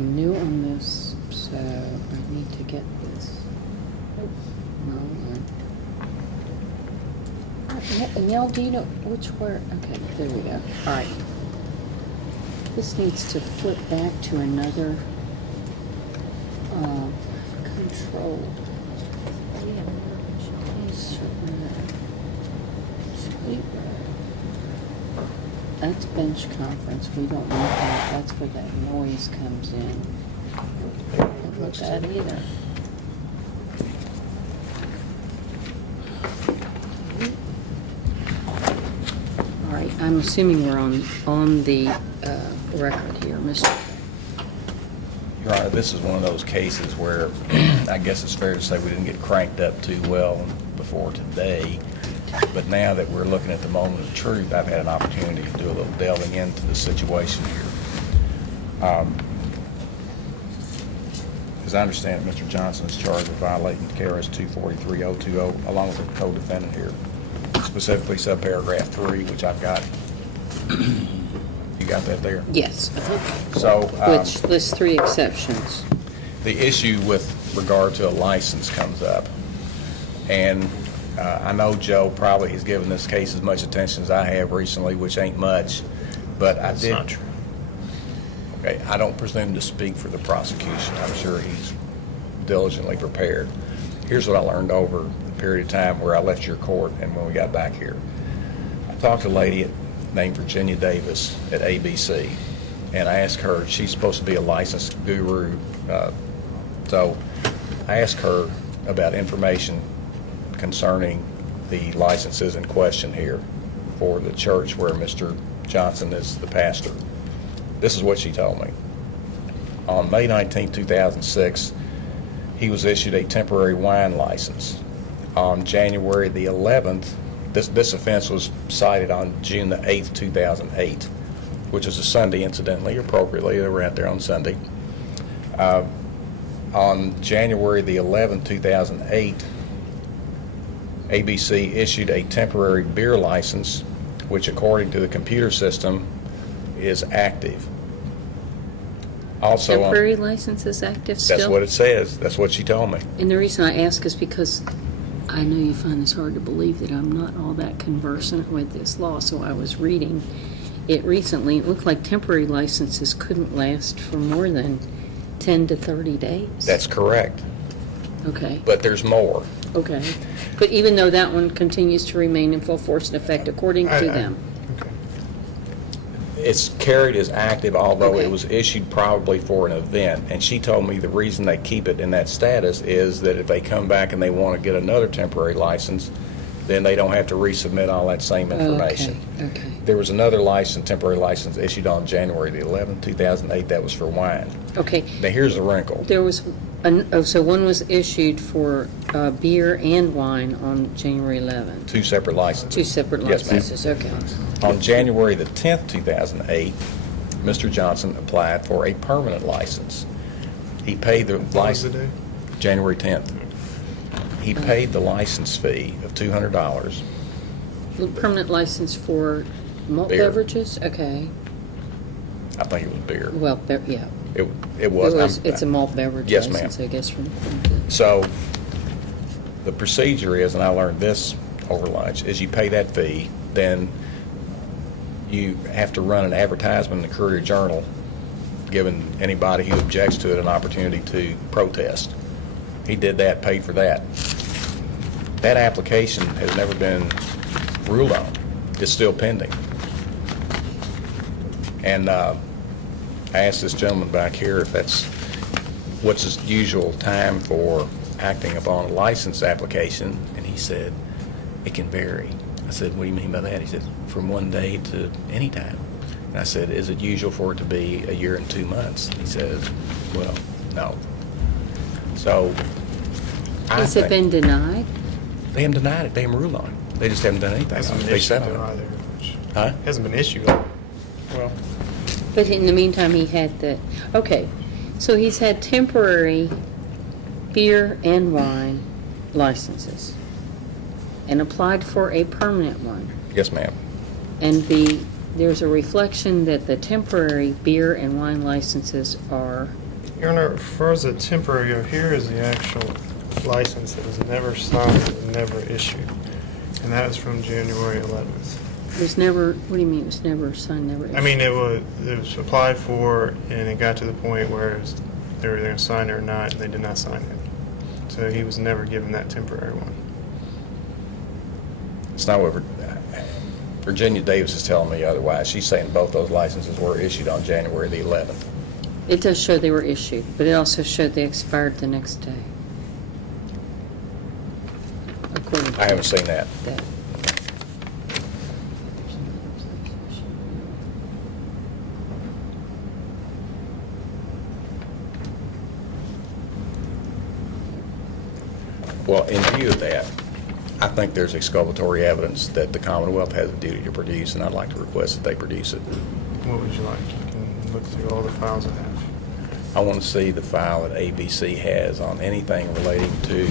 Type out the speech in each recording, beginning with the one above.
I'm new on this, so I need to get this. Oh, no. Nell, do you know which word? Okay, there we go. All right. This needs to flip back to another control. That's bench conference. We don't want that. That's where that noise comes in. Don't want that either. All right, I'm assuming we're on the record here, Mr. Your Honor, this is one of those cases where I guess it's fair to say we didn't get cranked up too well before today. But now that we're looking at the moment of truth, I've had an opportunity to do a little delving into the situation here. As I understand it, Mr. Johnson is charged with violating KRS 243-020 along with a co-defendant here, specifically subparagraph 3, which I've got. You got that there? Yes. So, Which lists 3 exceptions. the issue with regard to a license comes up, and I know Joe probably has given this case as much attention as I have recently, which ain't much, but I did. That's not true. Okay, I don't presume to speak for the prosecution. I'm sure he's diligently prepared. Here's what I learned over the period of time where I left your court and when we got back here. I talked to a lady named Virginia Davis at ABC, and I asked her, she's supposed to be a licensed guru, so I asked her about information concerning the licenses in question here for the church where Mr. Johnson is the pastor. This is what she told me. On May 19, 2006, he was issued a temporary wine license. On January the 11th, this offense was cited on June the 8th, 2008, which is a Sunday, incidentally, appropriately. They were out there on Sunday. On January the 11th, 2008, ABC issued a temporary beer license, which according to the computer system is active. Also, Temporary license is active still? that's what it says. That's what she told me. And the reason I ask is because I know you find this hard to believe that I'm not all that conversant with this law, so I was reading it recently. It looked like temporary licenses couldn't last for more than 10 to 30 days. That's correct. Okay. But there's more. Okay. But even though that one continues to remain in full force and effect according to them. Okay. It's carried as active, although Okay. it was issued probably for an event. And she told me the reason they keep it in that status is that if they come back and they want to get another temporary license, then they don't have to resubmit all that same information. Okay. There was another license, temporary license, issued on January the 11th, 2008. That was for wine. Okay. Now, here's the wrinkle. There was, so one was issued for beer and wine on January 11th. 2 separate licenses. 2 separate Yes, ma'am. licenses, okay. On January the 10th, 2008, Mr. Johnson applied for a permanent license. He paid the What was the license. day? January 10th. He paid the license fee of $200. Permanent license for malt Beer. beverages? Okay. I think it was beer. Well, yeah. It was. It's a malt beverage Yes, ma'am. license, I guess, from So the procedure is, and I learned this over lunch, is you pay that fee, then you have to run an advertisement in the Courier Journal, giving anybody who objects to it an opportunity to protest. He did that, paid for that. That application has never been ruled on. It's still pending. And I asked this gentleman back here if that's what's his usual time for acting upon a license application, and he said it can vary. I said, what do you mean by that? He said, from 1 day to any time. And I said, is it usual for it to be a year and 2 months? He says, well, no. So I Has it think been denied? they haven't denied it. They haven't ruled on it. They just haven't done anything Hasn't on it. been They issued sat though on it. either. which Huh? Hasn't been issued. Well, But in the meantime, he had okay, so he's had temporary beer and wine licenses and applied for a permanent one. yes, ma'am. And there's a reflection that the temporary beer and wine licenses are Your Honor, for as a temporary, here is the actual license that was never signed and never issued. And that was from January 11th. It was never, what do you mean it was never signed, never issued? I mean, it was applied for, and it got to the point where they were going to sign it or not, and they did not sign it. So he was never given that temporary one. It's not what Virginia Davis is telling me otherwise. She's saying both those licenses were issued on January the 11th. It does show they were issued, but it also showed they expired the next day. According to I haven't seen that. that. Well, in view of that, I think there's exculpatory evidence that the Commonwealth has a duty to produce, and I'd like to request that they produce it. What would you like? You can look through all the files I have. I want to see the file that ABC has on anything relating to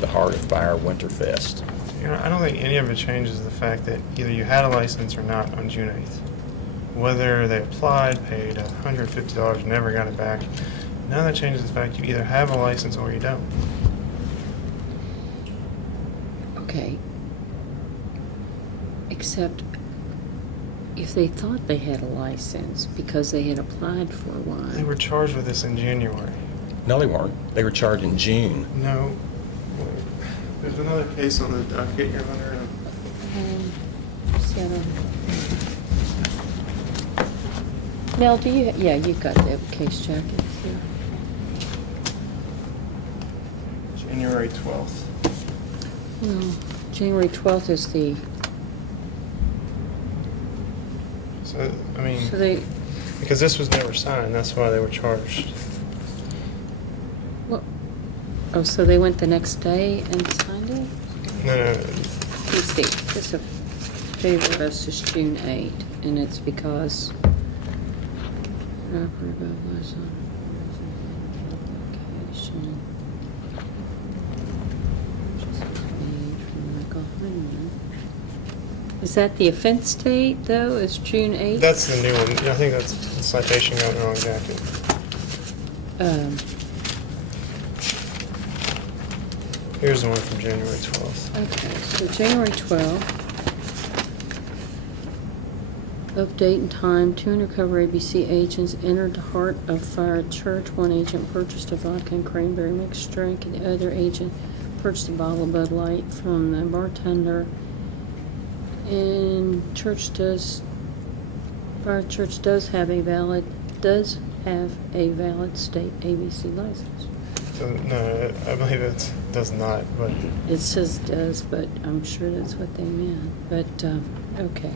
the Heart of Fire Winterfest. You know, I don't think any of it changes the fact that either you had a license or not on June 8th. Whether they applied, paid $150, never got it back, none of that changes the fact you either have a license or you don't. Okay. Except if they thought they had a license because they had applied for one. They were charged with this in January. No, they weren't. They were charged in June. No. There's another case on the docket, Your Honor. See, I don't- Mel, do you, yeah, you've got the case jacket here. January 12th. Well, January 12th is the, So, I mean, so they, because this was never signed, that's why they were charged. what, oh, so they went the next day and signed it? No, no, Let me see, this is, favor us is June 8, and it's because property was on application. Just paid from Michael Hyman. Is that the offense date, though, is June 8th? that's the new one. I think that's the citation got the wrong jacket. Here's the one from January 12th. Okay, so January 12th, of date and time, two undercover ABC agents entered the Heart of Fire Church. One agent purchased a vodka and cranberry mixed drink, and the other agent purchased a bottle of Bud Light from the bartender. And Fire Church does have a valid state ABC license. So, no, I believe it does not, but It says does, but I'm sure that's what they meant. But, okay.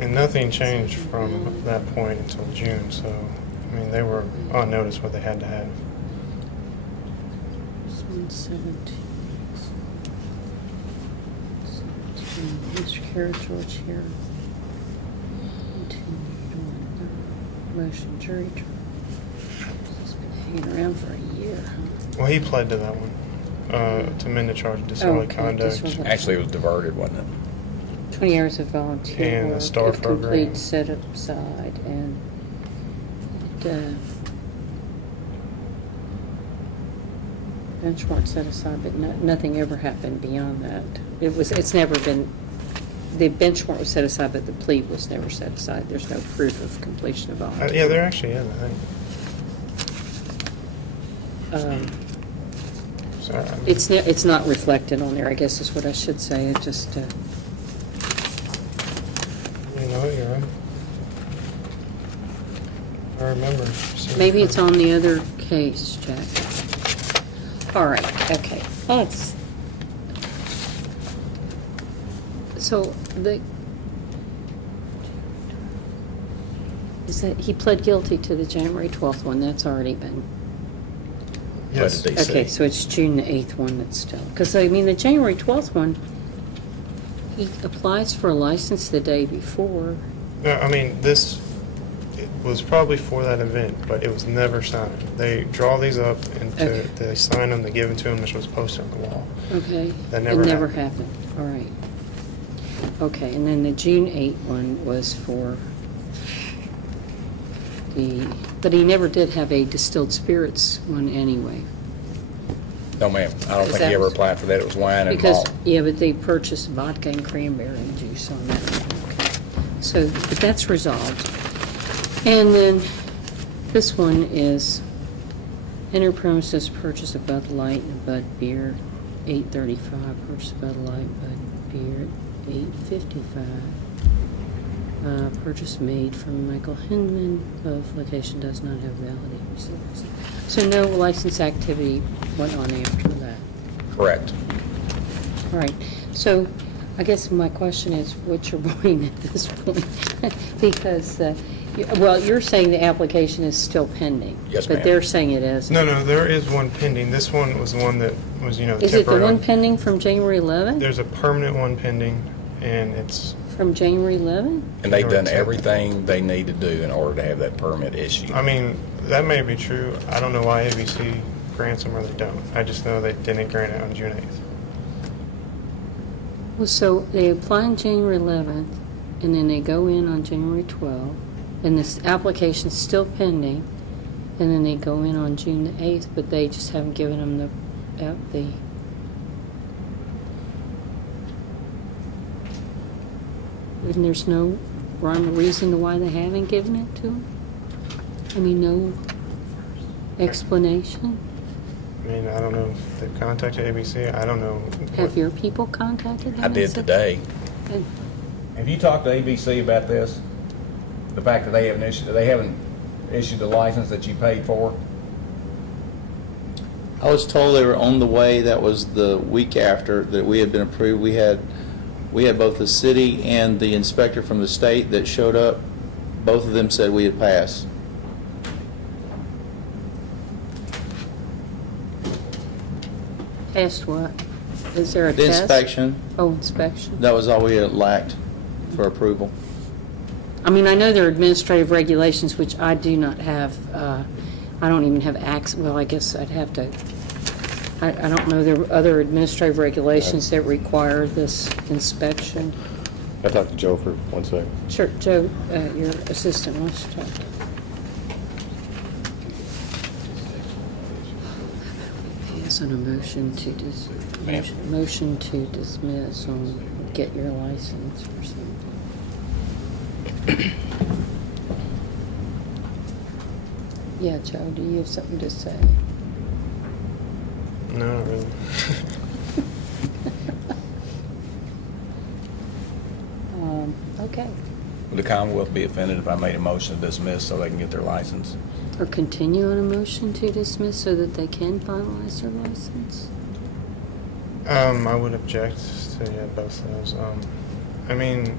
and nothing changed from that point until June, so, I mean, they were on notice what they had to have. This one's 17. Mr. Carrot George here. Motion jury trial. It's been hanging around for a year, huh? Well, he pled to that one, to amend the charge of disorderly Okay, conduct. disorderly- Actually, it was diverted, wasn't it? 20 hours of volunteer And the work. STAR if program. complete, set aside, and benchmark set aside, but nothing ever happened beyond that. It's never been, the benchmark was set aside, but the plea was never set aside. There's no proof of completion of volunteer. Yeah, there actually is, I think. Sorry, I mean, It's not reflected on there, I guess is what I should say. It just, you know, you're right. I remember. seeing maybe it. it's on the other case, Jack. All right, okay. Let's, so is that, he pled guilty to the January 12th one, that's already been, Yes. What did they say? okay, so it's June the 8th one that's still, because I mean, the January 12th one, he applies for a license the day before. No, I mean, it was probably for that event, but it was never signed. They draw these up and Okay. they sign them, they give them to them, they're supposed to post it on the wall. Okay. That never It never happened. happened, all right. Okay, and then the June 8 one was for but he never did have a distilled spirits one anyway. No, ma'am. I don't Is think that he ever was- applied for that. It was wine and Because, malt. yeah, but they purchased vodka and cranberry juice on that one. Okay. So, but that's resolved. And then this one is enter premises purchase of Bud Light and Bud Beer, $8.35. Purchase Bud Light, Bud Beer, $8.55. Purchase made from Michael Hinman of location does not have valid receipts. So no license activity went on after that. Correct. All right, so I guess my question is what's your point at this point? Because, well, you're saying the application is still pending. Yes, ma'am. But they're saying it isn't. No, there is one pending. This one was the one that was, Is it the temporary. one pending from January 11th? There's a permanent one pending, and it's, From January 11th? And they've done Correct. everything they need to do in order to have that permit issued. I mean, that may be true. I don't know why ABC grants them or they don't. I just know they didn't grant it on June 8th. Well, so they apply on January 11th, and then they go in on January 12th, and this application's still pending, and then they go in on June the 8th, but they just haven't given them the and there's no rhyme or reason to why they haven't given it to them? I mean, no explanation? I mean, I don't know if they've contacted ABC. I don't know. Have your people contacted them? I and did said- today. Good. Have you talked to ABC about this? The fact that they haven't issued the license that you paid for? I was told they were on the way. That was the week after that we had been approved. We had both the city and the inspector from the state that showed up. Both of them said we had passed. Past what? Is there a The test? inspection, Oh, inspection. that was all we had lacked for approval. I mean, I know there are administrative regulations, which I do not have, I don't even have access, well, I guess I'd have to, I don't know, there are other administrative regulations that require this inspection. I talked to Joe for 1 second. Sure, Joe, your assistant wants to talk. Pass on a motion to Ma'am. motion to dismiss on get your license or something. Yeah, Joe, do you have something to say? No, not really. Okay. Would the Commonwealth be offended if I made a motion to dismiss so they can get their license? Or continue on a motion to dismiss so that they can finalize their license? I would object to both of those. I mean,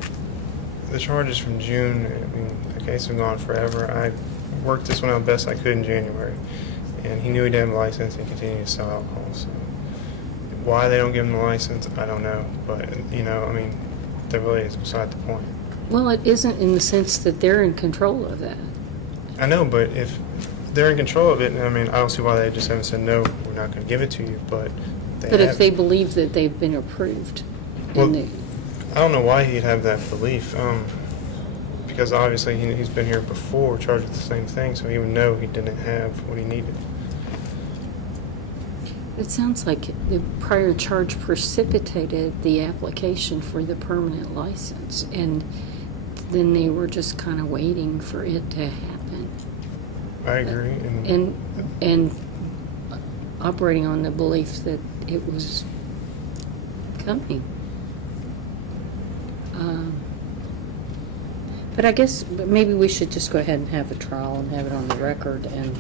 the charges from June, I mean, the case has been gone forever. I worked this one out best I could in January, and he knew he didn't have a license and continued to sell alcohol. So why they don't give him the license, I don't know. But, I mean, that really is beside the point. Well, it isn't in the sense that they're in control of that. I know, but if they're in control of it, I mean, I don't see why they just haven't said, no, we're not going to give it to you, but they But if have. they believe that they've been approved, Well, and they, I don't know why he'd have that belief, because obviously he's been here before, charged with the same thing, so he would know he didn't have what he needed. it sounds like the prior charge precipitated the application for the permanent license, and then they were just kind of waiting for it to happen. I agree, and And operating on the belief that it was coming. But I guess maybe we should just go ahead and have a trial and have it on the record, and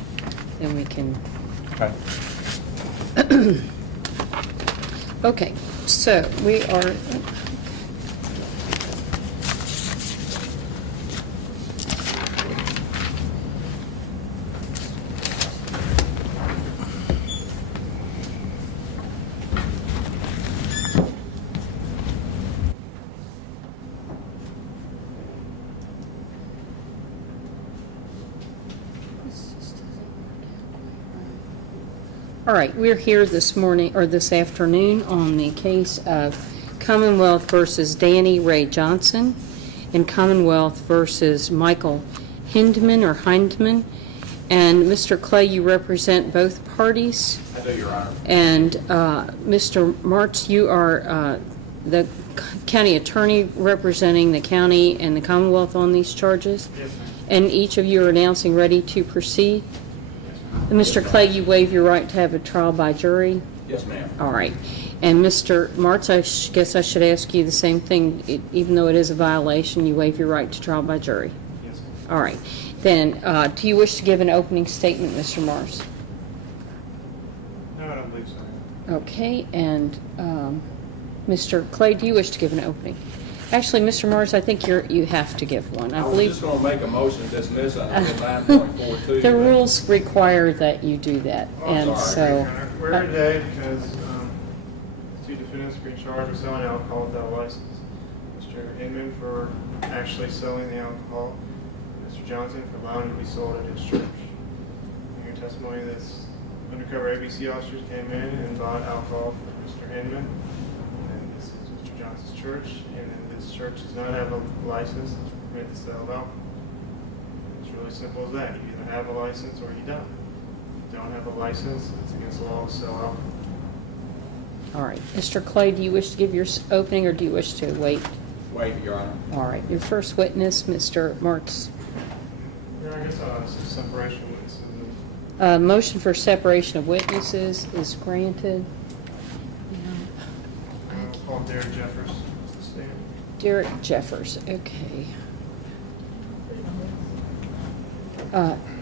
then we can. Okay. Okay, so we are. All right, we're here this morning, or this afternoon, on the case of Commonwealth versus Danny Ray Johnson and Commonwealth versus Michael Hindman or Hindman. And Mr. Clay, you represent both parties. I do, Your Honor. And Mr. Martz, you are the county attorney representing the county and the Commonwealth on these charges. Yes, ma'am. And each of you are announcing ready to proceed. And Mr. Clay, you waive your right to have a trial by jury. Yes, ma'am. All right. And Mr. Martz, I guess I should ask you the same thing. Even though it is a violation, you waive your right to trial by jury. Yes, ma'am. All right. Then, do you wish to give an opening statement, Mr. Martz? No, I don't believe so. Okay. And Mr. Clay, do you wish to give an opening? Actually, Mr. Martz, I think you have to give one. I I was believe just gonna make a motion to dismiss under 9.42. the rules require that you do that. Oh, And sorry, so, We're here today because two defendants are being charged with selling alcohol without a license. Mr. Hinman for actually selling the alcohol, Mr. Johnson for allowing it to be sold at his church. In your testimony, this undercover ABC officers came in and bought alcohol for Mr. Hinman, and this is Mr. Johnson's church, and then this church does not have a license to permit the sale of alcohol. It's really simple as that. You either have a license or you don't. If you don't have a license, it's against the law to sell alcohol. all right. Mr. Clay, do you wish to give your opening or do you wish to wait? Waive, Your Honor. All right. Your first witness, Mr. Martz. Yeah, I guess some separation of witnesses. Motion for separation of witnesses is granted. I'll call Derek Jefferson to stand. Derek Jeffers, okay.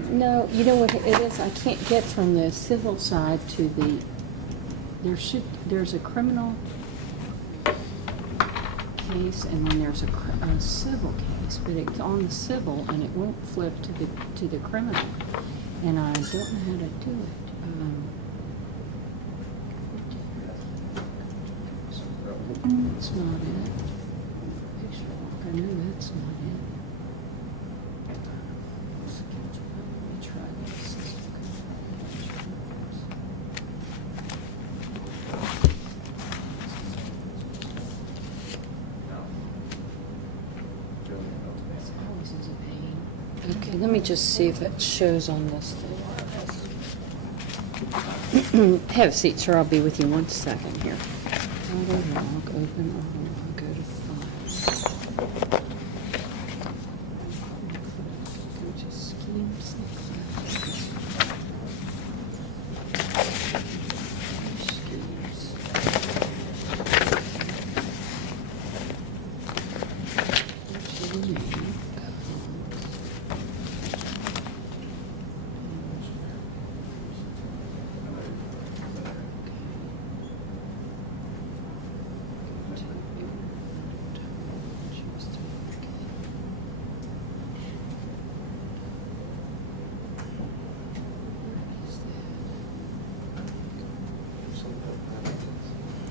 No, you know what it is? I can't get from the civil side to the, there's a criminal case and then there's a civil case, but it's on the civil and it won't flip to the criminal. And I don't know how to do it. That's not it. Picture walk, I know that's not it. Let me try this. This always is a pain. Okay, let me just see if it shows on this thing. Have a seat, sir. I'll be with you 1 second here. Auto log, open auto log, go to files. Go to schemes.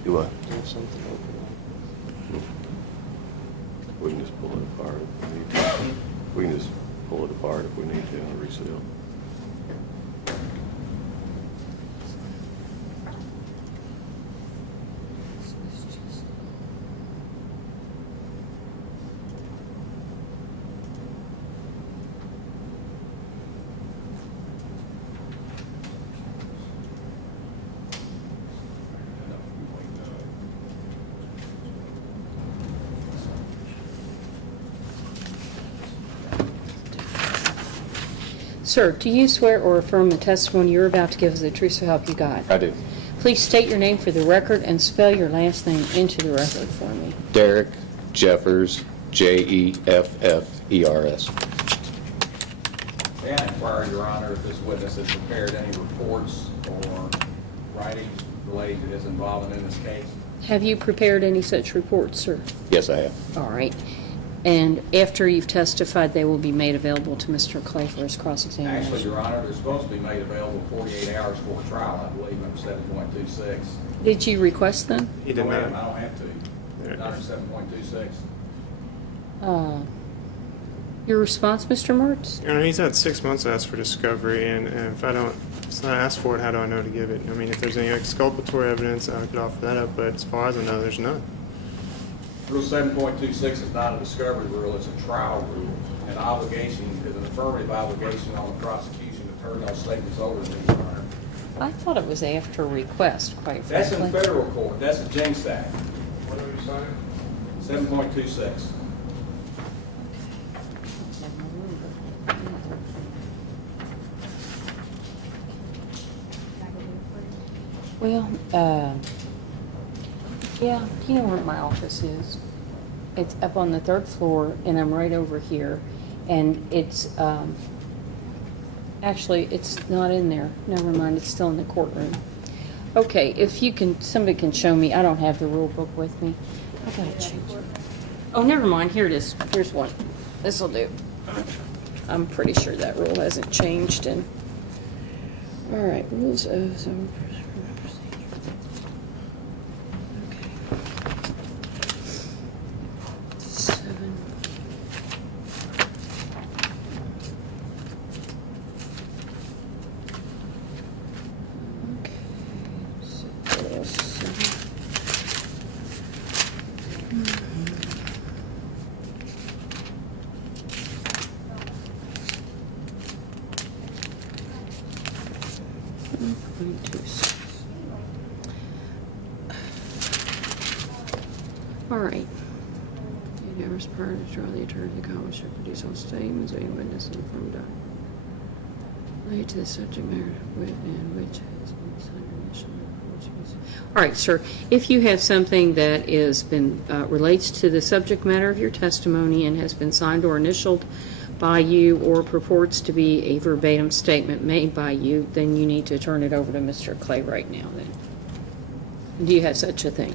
Do what? We can just pull it apart if we need to. We can just pull it apart if we need to and reseal. Sir, do you swear or affirm the testimony you're about to give is the truth so help you God? I do. Please state your name for the record and spell your last name into the record for me. Derek Jeffers, Jeffers. May I inquire, Your Honor, if this witness has prepared any reports or writings related to his involvement in this case? Have you prepared any such reports, sir? Yes, I have. All right. And after you've testified, they will be made available to Mr. Clay for his cross-examination. Actually, Your Honor, they're supposed to be made available 48 hours before trial, I believe, under 7.26. Did you request them? He did No, ma'am, not. I don't have to. Not under 7.26. Your response, Mr. Martz? You know, he's had 6 months to ask for discovery, and if it's not asked for it, how do I know to give it? I mean, if there's any exculpatory evidence, I could offer that up, but as far as I know, there's none. Rule 7.26 is not a discovery rule, it's a trial rule. an obligation, an affirmative obligation on the prosecution to turn those statements over to me, Your Honor. I thought it was after request, quite That's frankly. in federal court, that's a James Act, What are we signing? 7.26. Well, yeah, you know where my office is? It's up on the 3rd floor, and I'm right over here, and it's, actually, it's not in there. Never mind, it's still in the courtroom. Okay, if you can, somebody can show me. I don't have the rule book with me. I gotta change it. Oh, never mind, here it is. Here's one. This'll do. I'm pretty sure that rule hasn't changed, and, all right, rules of some procedure. Okay. 7. Okay, so 7. All right. The hours prior to trial, the attorney of the college shall produce all statements of any witness and from document related to the subject matter and which has been signed initially. All right, sir. If you have something that is been relates to the subject matter of your testimony and has been signed or initialed by you or purports to be a verbatim statement made by you, then you need to turn it over to Mr. Clay right now. Then, do you have such a thing?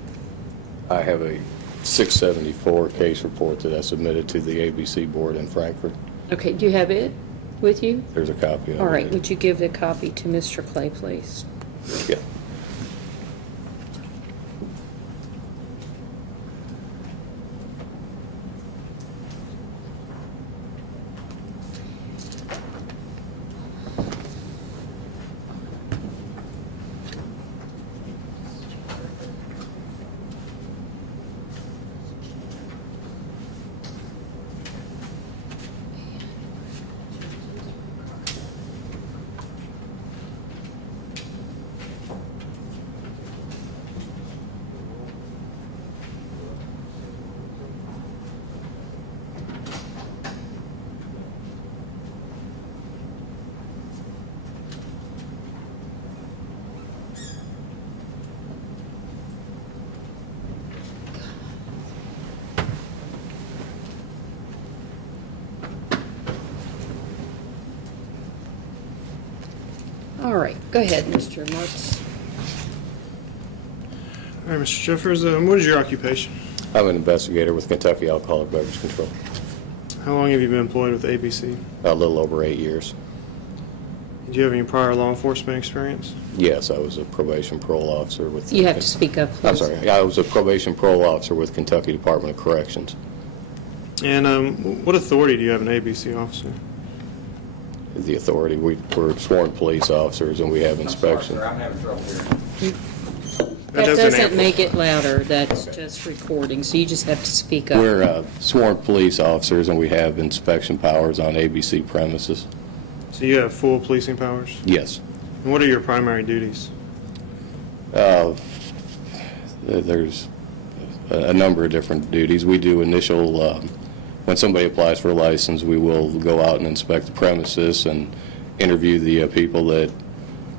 I have a 674 case report that I submitted to the ABC board in Frankfurt. Okay. Do you have it with you? There's a copy of it. All right. Would you give the copy to Mr. Clay, please? Yeah. All right. Go ahead, Mr. Marks. All right, Mr. Jeffers, what is your occupation? I'm an investigator with Kentucky Alcoholic Beverage Control. How long have you been employed with ABC? A little over 8 years. Do you have any prior law enforcement experience? Yes, I was a probation parole officer with... You have to speak up, please. I'm sorry. I was a probation parole officer with Kentucky Department of Corrections. And what authority do you have an ABC officer? The authority, we're sworn police officers and we have inspection. I'm sorry, sir, I'm having trouble hearing. That doesn't doesn't amplify. make it louder. That's just recording, so you just have to speak up. We're sworn police officers and we have inspection powers on ABC premises. So you have full policing powers? Yes. And what are your primary duties? There's a number of different duties. We do initial, when somebody applies for a license, we will go out and inspect the premises and interview the people that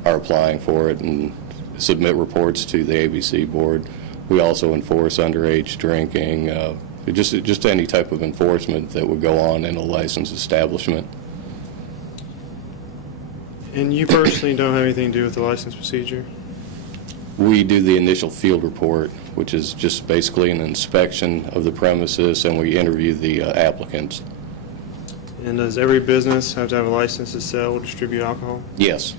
are applying for it and submit reports to the ABC board. We also enforce underage drinking, just any type of enforcement that would go on in a licensed establishment. And you personally don't have anything to do with the license procedure? We do the initial field report, which is just basically an inspection of the premises, and we interview the applicants. And does every business have to have a license to sell or distribute alcohol? Yes.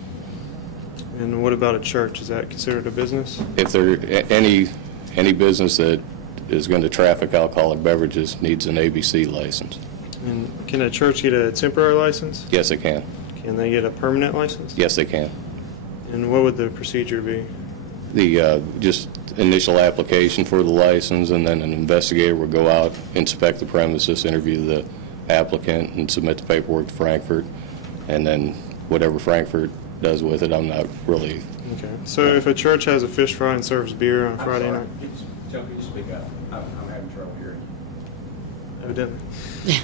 And what about a church? Is that considered a business? If there, any business that is going to traffic alcoholic beverages needs an ABC license. And can a church get a temporary license? Yes, they can. Can they get a permanent license? Yes, they can. And what would the procedure be? The just initial application for the license, and then an investigator will go out, inspect the premises, interview the applicant and submit the paperwork to Frankfurt, and then whatever Frankfurt does with it, I'm not really. Okay. So if a church has a fish fry and serves beer on Friday night, Can you speak up? I'm having trouble hearing. evidently.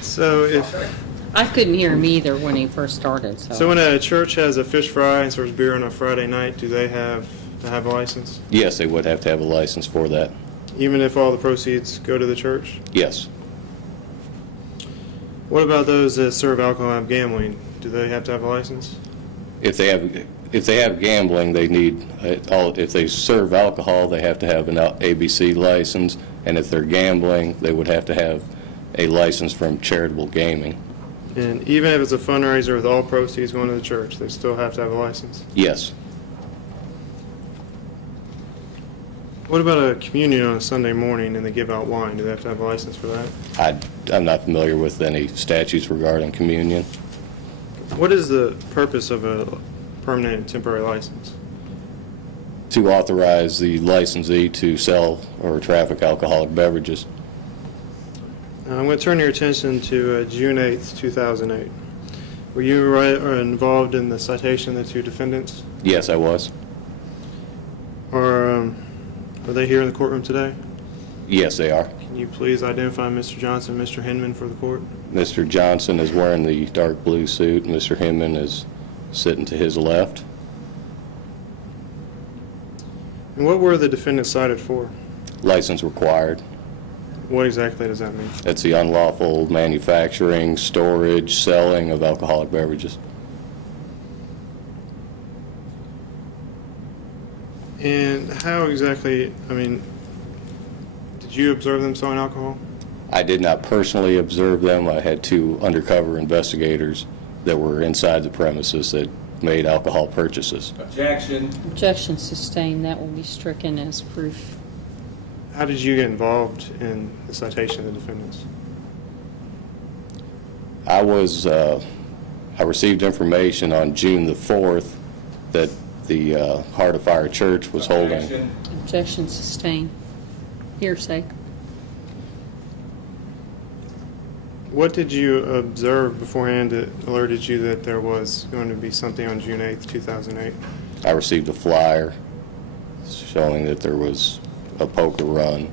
So if I couldn't hear him either when he first started, so. so when a church has a fish fry and serves beer on a Friday night, do they have to have a license, Yes, they would have to have a license for that. even if all the proceeds go to the church? Yes. What about those that serve alcohol and gambling? Do they have to have a license? If they have gambling, they need, if they serve alcohol, they have to have an ABC license, and if they're gambling, they would have to have a license from charitable gaming. And even if it's a fundraiser with all proceeds going to the church, they still have to have a license? Yes. What about a communion on a Sunday morning and they give out wine? Do they have to have a license for that? I'm not familiar with any statutes regarding communion. What is the purpose of a permanent and temporary license? To authorize the licensee to sell or traffic alcoholic beverages. I'm going to turn your attention to June 8th, 2008. Were you involved in the citation of the two defendants? Yes, I was. Are they here in the courtroom today? Yes, they are. Can you please identify Mr. Johnson and Mr. Hinman for the court? Mr. Johnson is wearing the dark blue suit. Mr. Hinman is sitting to his left. And what were the defendants cited for? License required. What exactly does that mean? That's the unlawful manufacturing, storage, selling of alcoholic beverages. And how exactly, did you observe them selling alcohol? I did not personally observe them. I had two undercover investigators that were inside the premises that made alcohol purchases. Objection. Objection sustained, that will be stricken as proof. How did you get involved in the citation of the defendants? I received information on June the 4th that the Heart of Fire Church was holding. Objection. Objection sustained. Hearsay. What did you observe beforehand that alerted you that there was going to be something on June 8th, 2008? I received a flyer showing that there was a poker run.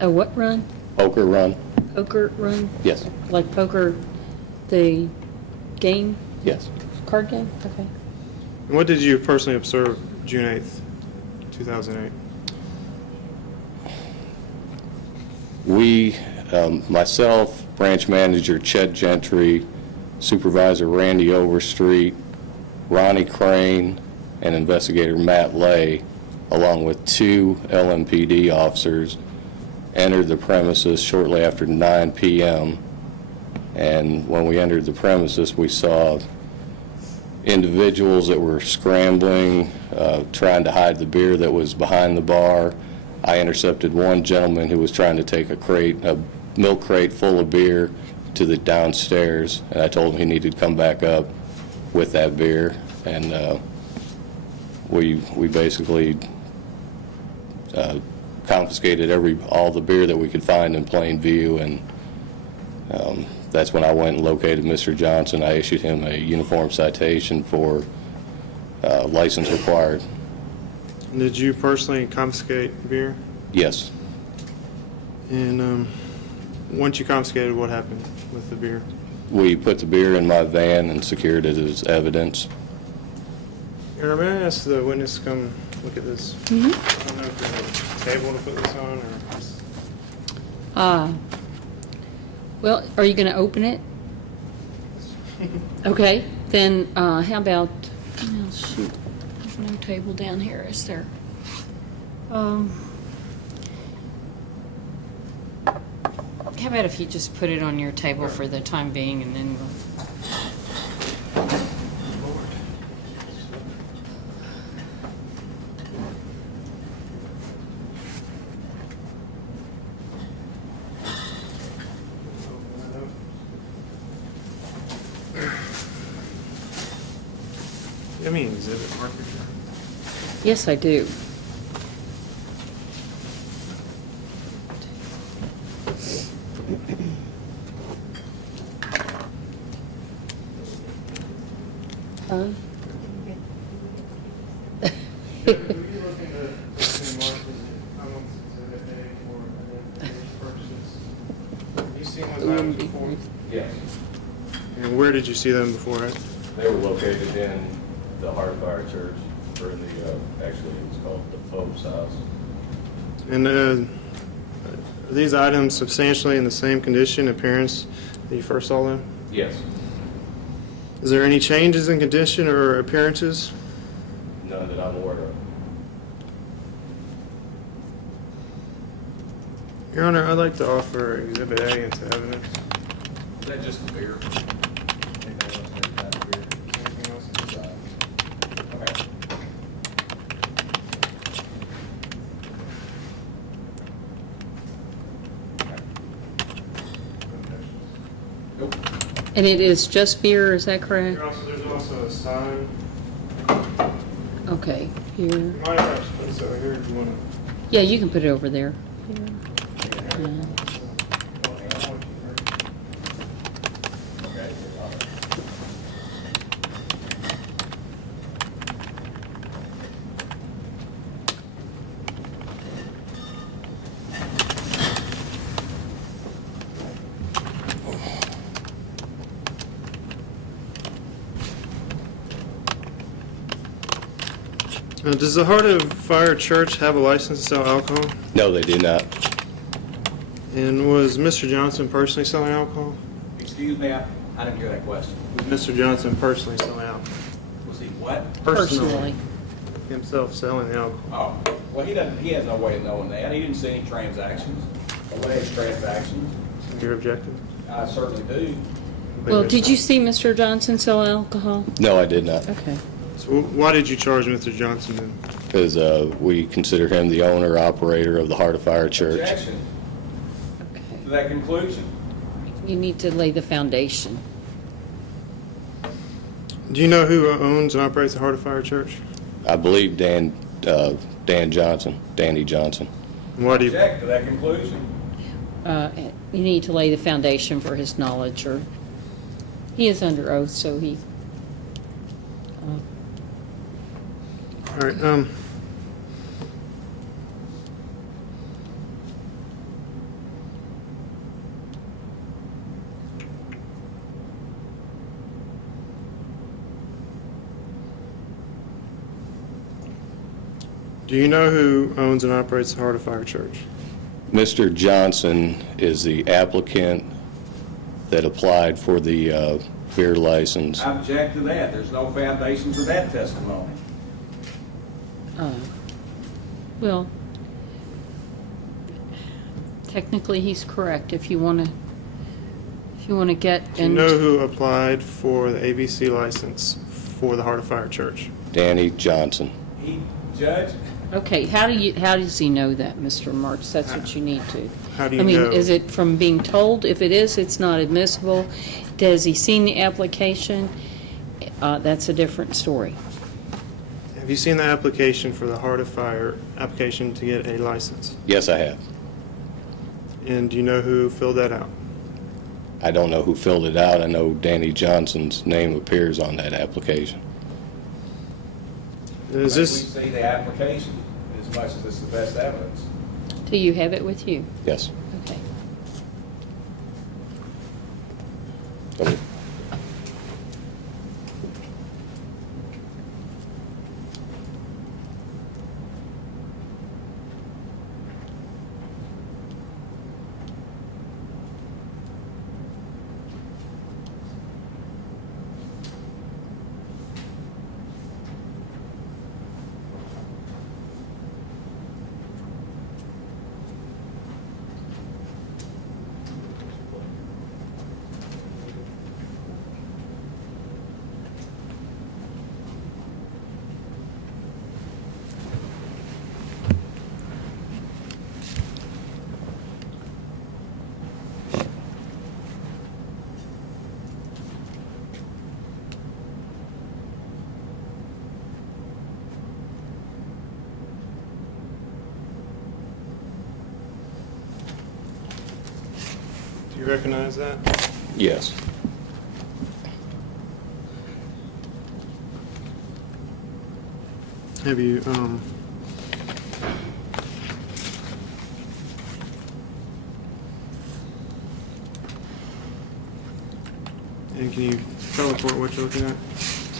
A what run? Poker run? Poker run? Yes. Like poker, the game, Yes. card game? Okay. And what did you personally observe June 8th, 2008? We, myself, branch manager Chet Gentry, supervisor Randy Overstreet, Ronnie Crane, and investigator Matt Lay, along with two LMPD officers, entered the premises shortly after 9 p.m. And when we entered the premises, we saw individuals that were scrambling, trying to hide the beer that was behind the bar. I intercepted one gentleman who was trying to take a milk crate full of beer to the downstairs, and I told him he needed to come back up with that beer. And we basically confiscated all the beer that we could find in plain view, and that's when I went and located Mr. Johnson. I issued him a uniform citation for license required. Did you personally confiscate beer? Yes. And once you confiscated, what happened with the beer? We put the beer in my van and secured it as evidence. May I ask the witness to come look at this? I don't know if there's a table to put this on, or... Well, are you going to open it? Okay, then how about, oh, shoot, there's no table down here, is there? How about if you just put it on your table for the time being, and then we'll... I mean, exhibit marker. Yes, I do. Huh? Were you looking to send Mark how long exhibit A for identification purposes? Have you seen those items before? Yes. And where did you see them before? They were located in the Heart of Fire Church, or in the, actually, it's called the Pope's house. And are these items substantially in the same condition, appearance, that you first saw them? Yes. Is there any changes in condition or appearances? None that I'm aware of. Your Honor, I'd like to offer Exhibit A into evidence. Is that just the beer? Anything else? Okay. Nope. And it is just beer, is that correct? There's also a sign. Okay, here. You might have to put this over here if you want to. Yeah, you can put it over there. Here. Yeah. Okay. Does the Heart of Fire Church have a license to sell alcohol? No, they did not. And was Mr. Johnson personally selling alcohol? Excuse me, I didn't hear that question. Was Mr. Johnson personally selling alcohol? Was he what? Personally. Himself selling the alcohol. Oh, well, he has no way of knowing that. He didn't see any transactions, alleged transactions. You're objecting? I certainly do. Well, did you see Mr. Johnson sell alcohol? No, I did not. Okay. So why did you charge Mr. Johnson then? Because we consider him the owner, operator of the Heart of Fire Church. Objection Okay. to that conclusion. You need to lay the foundation. Do you know who owns and operates the Heart of Fire Church? I believe Danny Johnson. And why do you? Object to that conclusion. You need to lay the foundation for his knowledge, or he is under oath, so he. All right. Do you know who owns and operates the Heart of Fire Church? Mr. Johnson is the applicant that applied for the beer license. I object to that. There's no foundation for that testimony. Well, technically, he's correct. If you want to get. Do you know who applied for the ABC license for the Heart of Fire Church? Danny Johnson. Judge? Okay, how does he know that, Mr. Marks? That's what you need to. How do you I mean, know? is it from being told? If it is, it's not admissible. Has he seen the application? That's a different story. Have you seen the application for the Heart of Fire application to get a license? Yes, I have. And do you know who filled that out? I don't know who filled it out. I know Danny Johnson's name appears on that application. Is We this, see the application as much as it's the best evidence. Do you have it with you? Yes. Okay. Okay. do you recognize that? Yes. Have you, and can you tell the court what you're looking at?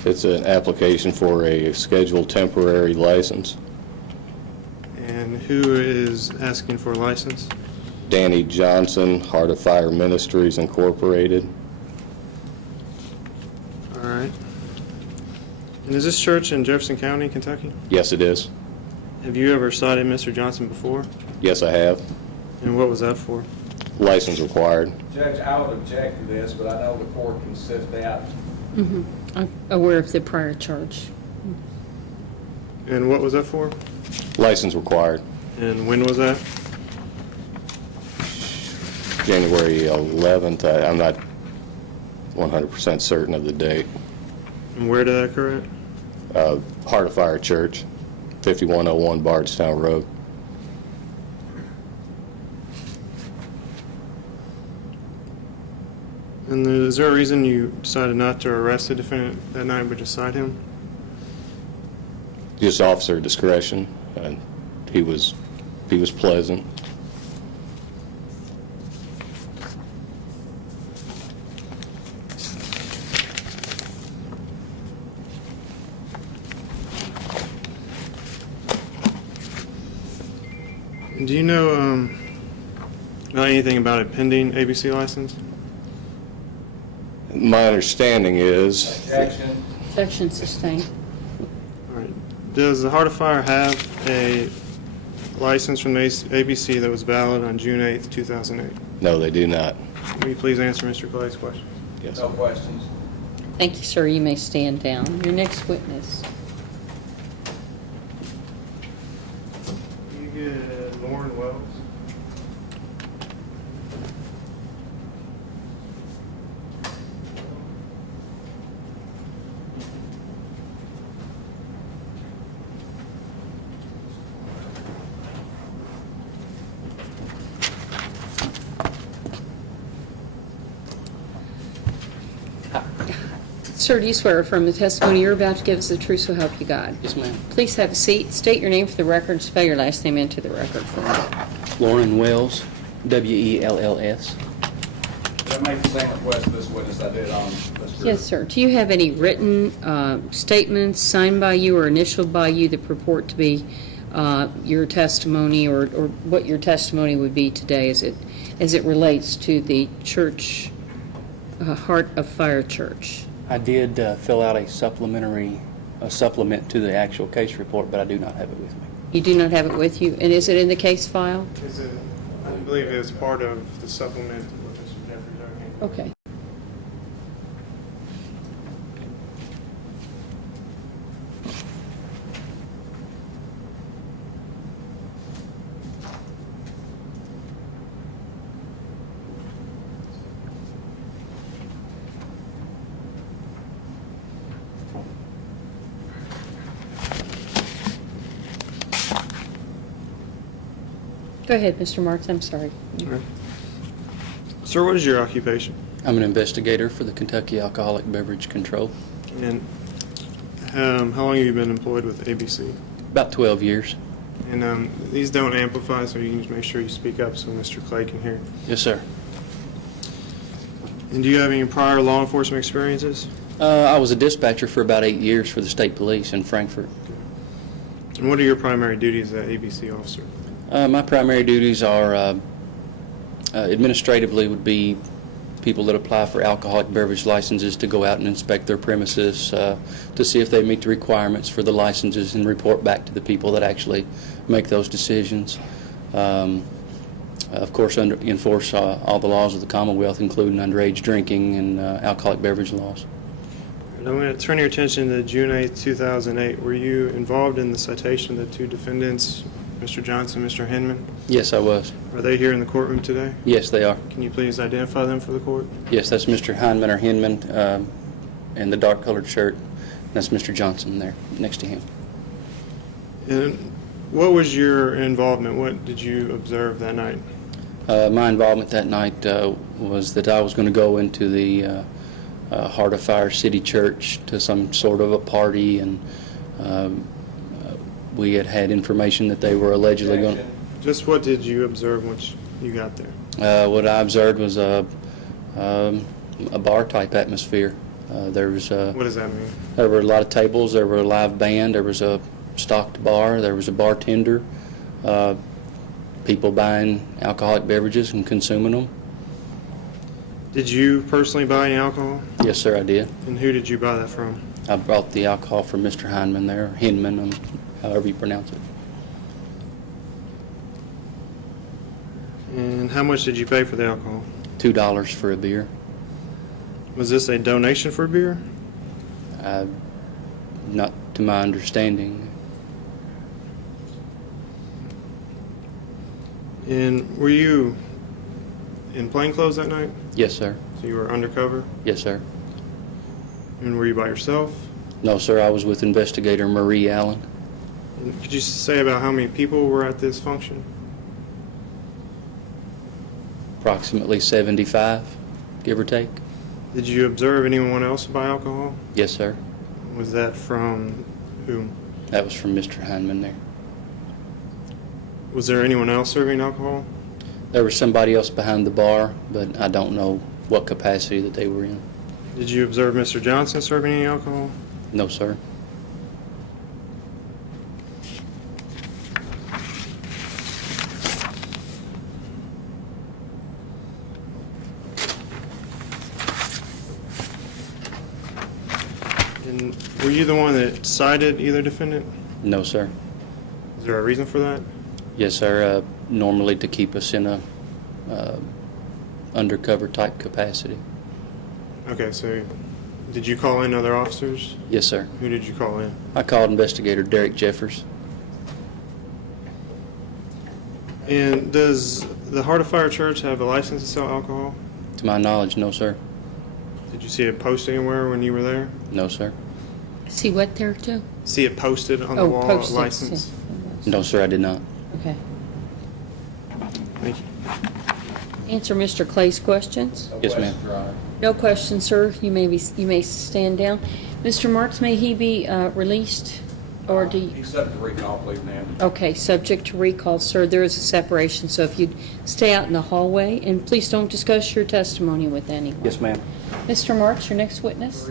It's an application for a scheduled temporary license. And who is asking for a license? Danny Johnson, Heart of Fire Ministries Incorporated. All right. And is this church in Jefferson County, Kentucky? Yes, it is. Have you ever cited Mr. Johnson before? Yes, I have. And what was that for? License required. Judge, I would object to this, but I know the court can sift out. I'm aware of the prior charge. And what was that for? License required. And when was that? January 11th. I'm not 100% certain of the date. And where did that occur at? Heart of Fire Church, 5101 Bardstown Road. And is there a reason you decided not to arrest the defendant that night but just cite him? Just officer discretion, and he was pleasant. Do you know anything about a pending ABC license? My understanding is Objection. Objection sustained. All right. Does the Heart of Fire have a license from the ABC that was valid on June 8th, 2008? no, they do not. Will you please answer Mr. Clay's question? Yes. No questions. Thank you, sir. You may stand down. Your next witness. Can you get Lauren Wells? Sir, do you swear affirm the testimony you're about to give us the truth, so help you God? Yes, ma'am. Please have a seat. State your name for the record. Spell your last name into the record for me. Lauren Wells, W-E-L-L-S. I made the same request to this witness I did on Mr. Yes, sir. Do you have any written statements signed by you or initialed by you that purport to be your testimony or what your testimony would be today as it relates to the church, Heart of Fire Church? I did fill out a supplement to the actual case report, but I do not have it with me. You do not have it with you? And is it in the case file? I believe it's part of the supplement with Mr. Jeffrey's. Okay. Go ahead, Mr. Marks. I'm sorry. All right. Sir, what is your occupation? I'm an investigator for the Kentucky Alcoholic Beverage Control. And how long have you been employed with ABC? About 12 years. And these don't amplify, so you can just make sure you speak up so Mr. Clay can hear. Yes, sir. And do you have any prior law enforcement experiences? I was a dispatcher for about 8 years for the state police in Frankfort. And what are your primary duties as an ABC officer? My primary duties are administratively would be people that apply for alcoholic beverage licenses to go out and inspect their premises to see if they meet the requirements for the licenses and report back to the people that actually make those decisions. Of course, enforce all the laws of the Commonwealth, including underage drinking and alcoholic beverage laws. And I'm going to turn your attention to June 8th, 2008. Were you involved in the citation of the two defendants, Mr. Johnson, Mr. Hinman? Yes, I was. Are they here in the courtroom today? Yes, they are. Can you please identify them for the court? Yes, that's Mr. Heinman or Hinman in the dark-colored shirt. That's Mr. Johnson there next to him. And what was your involvement? What did you observe that night? My involvement that night was that I was going to go into the Heart of Fire City Church to some sort of a party, and we had information that they were allegedly going. Just what did you observe once you got there? What I observed was a bar type atmosphere. There was What does that mean? there were a lot of tables. There were a live band. There was a stocked bar. There was a bartender. People buying alcoholic beverages and consuming them. Did you personally buy any alcohol? Yes, sir, I did. And who did you buy that from? I brought the alcohol from Mr. Heinman there, Hinman, however you pronounce it. And how much did you pay for the alcohol? $2 for a beer. Was this a donation for beer? Not to my understanding. And were you in plainclothes that night? Yes, sir. So you were undercover? Yes, sir. And were you by yourself? No, sir, I was with Investigator Marie Allen. And could you say about how many people were at this function? Approximately 75, give or take. Did you observe anyone else buy alcohol? Yes, sir. Was that from whom? That was from Mr. Heinman there. Was there anyone else serving alcohol? There was somebody else behind the bar, but I don't know what capacity that they were in. Did you observe Mr. Johnson serving any alcohol? No, sir. And were you the one that cited either defendant? No, sir. Is there a reason for that? Yes, sir. Normally to keep us in a undercover type capacity. Okay, so did you call in other officers? Yes, sir. Who did you call in? I called Investigator Derek Jefferson. And does the Heart of Fire Church have a license to sell alcohol? To my knowledge, no, sir. Did you see it posted anywhere when you were there? No, sir. See what there too? See it posted on the Oh, wall, posted, license? No, sir, I did not. Okay. Thank you. Answer Mr. Clay's questions? Yes, ma'am. No questions, sir. You may stand down. Mr. Marks, may he be released, or do you? He's subject to recall, please, ma'am. Okay, subject to recall, sir. There is a separation, so if you'd stay out in the hallway, and please don't discuss your testimony with anyone. Yes, ma'am. Mr. Marks, your next witness.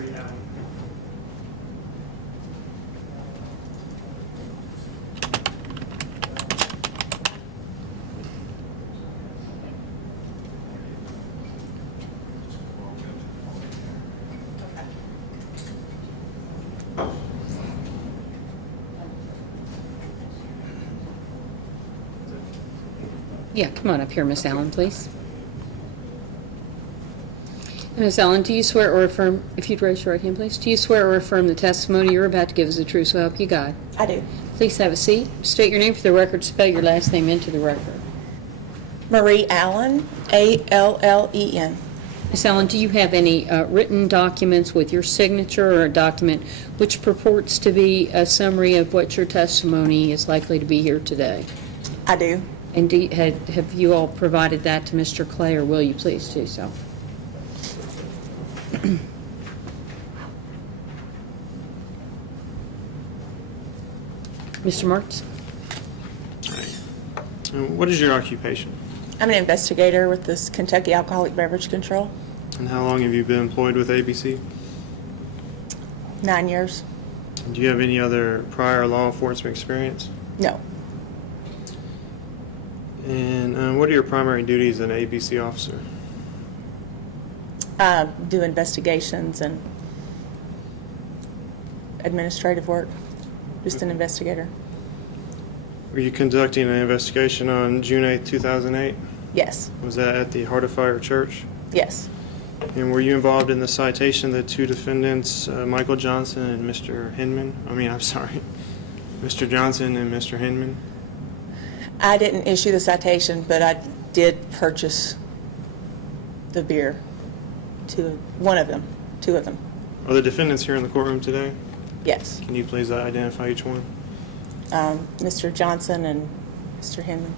Yeah, come on up here, Miss Allen, please. Ms. Allen, do you swear or affirm, if you'd raise your right hand, please, do you swear or affirm the testimony you're about to give is the truth, so help you God? I do. Please have a seat. State your name for the record. Spell your last name into the record. Marie Allen, Allen. Ms. Allen, do you have any written documents with your signature or a document which purports to be a summary of what your testimony is likely to be here today? I do. And have you all provided that to Mr. Clay, or will you please do so? Mr. Marks? And what is your occupation? I'm an investigator with this Kentucky Alcoholic Beverage Control. And how long have you been employed with ABC? 9 years. Do you have any other prior law enforcement experience? No. And what are your primary duties as an ABC officer? Do investigations and administrative work. Just an investigator. Were you conducting an investigation on June 8th, 2008? Yes. Was that at the Heart of Fire Church? Yes. And were you involved in the citation of the two defendants, Michael Johnson and Mr. Hinman? Mr. Johnson and Mr. Hinman? I didn't issue the citation, but I did purchase the beer to one of them, two of them. Are the defendants here in the courtroom today? Yes. Can you please identify each one? Mr. Johnson and Mr. Hinman.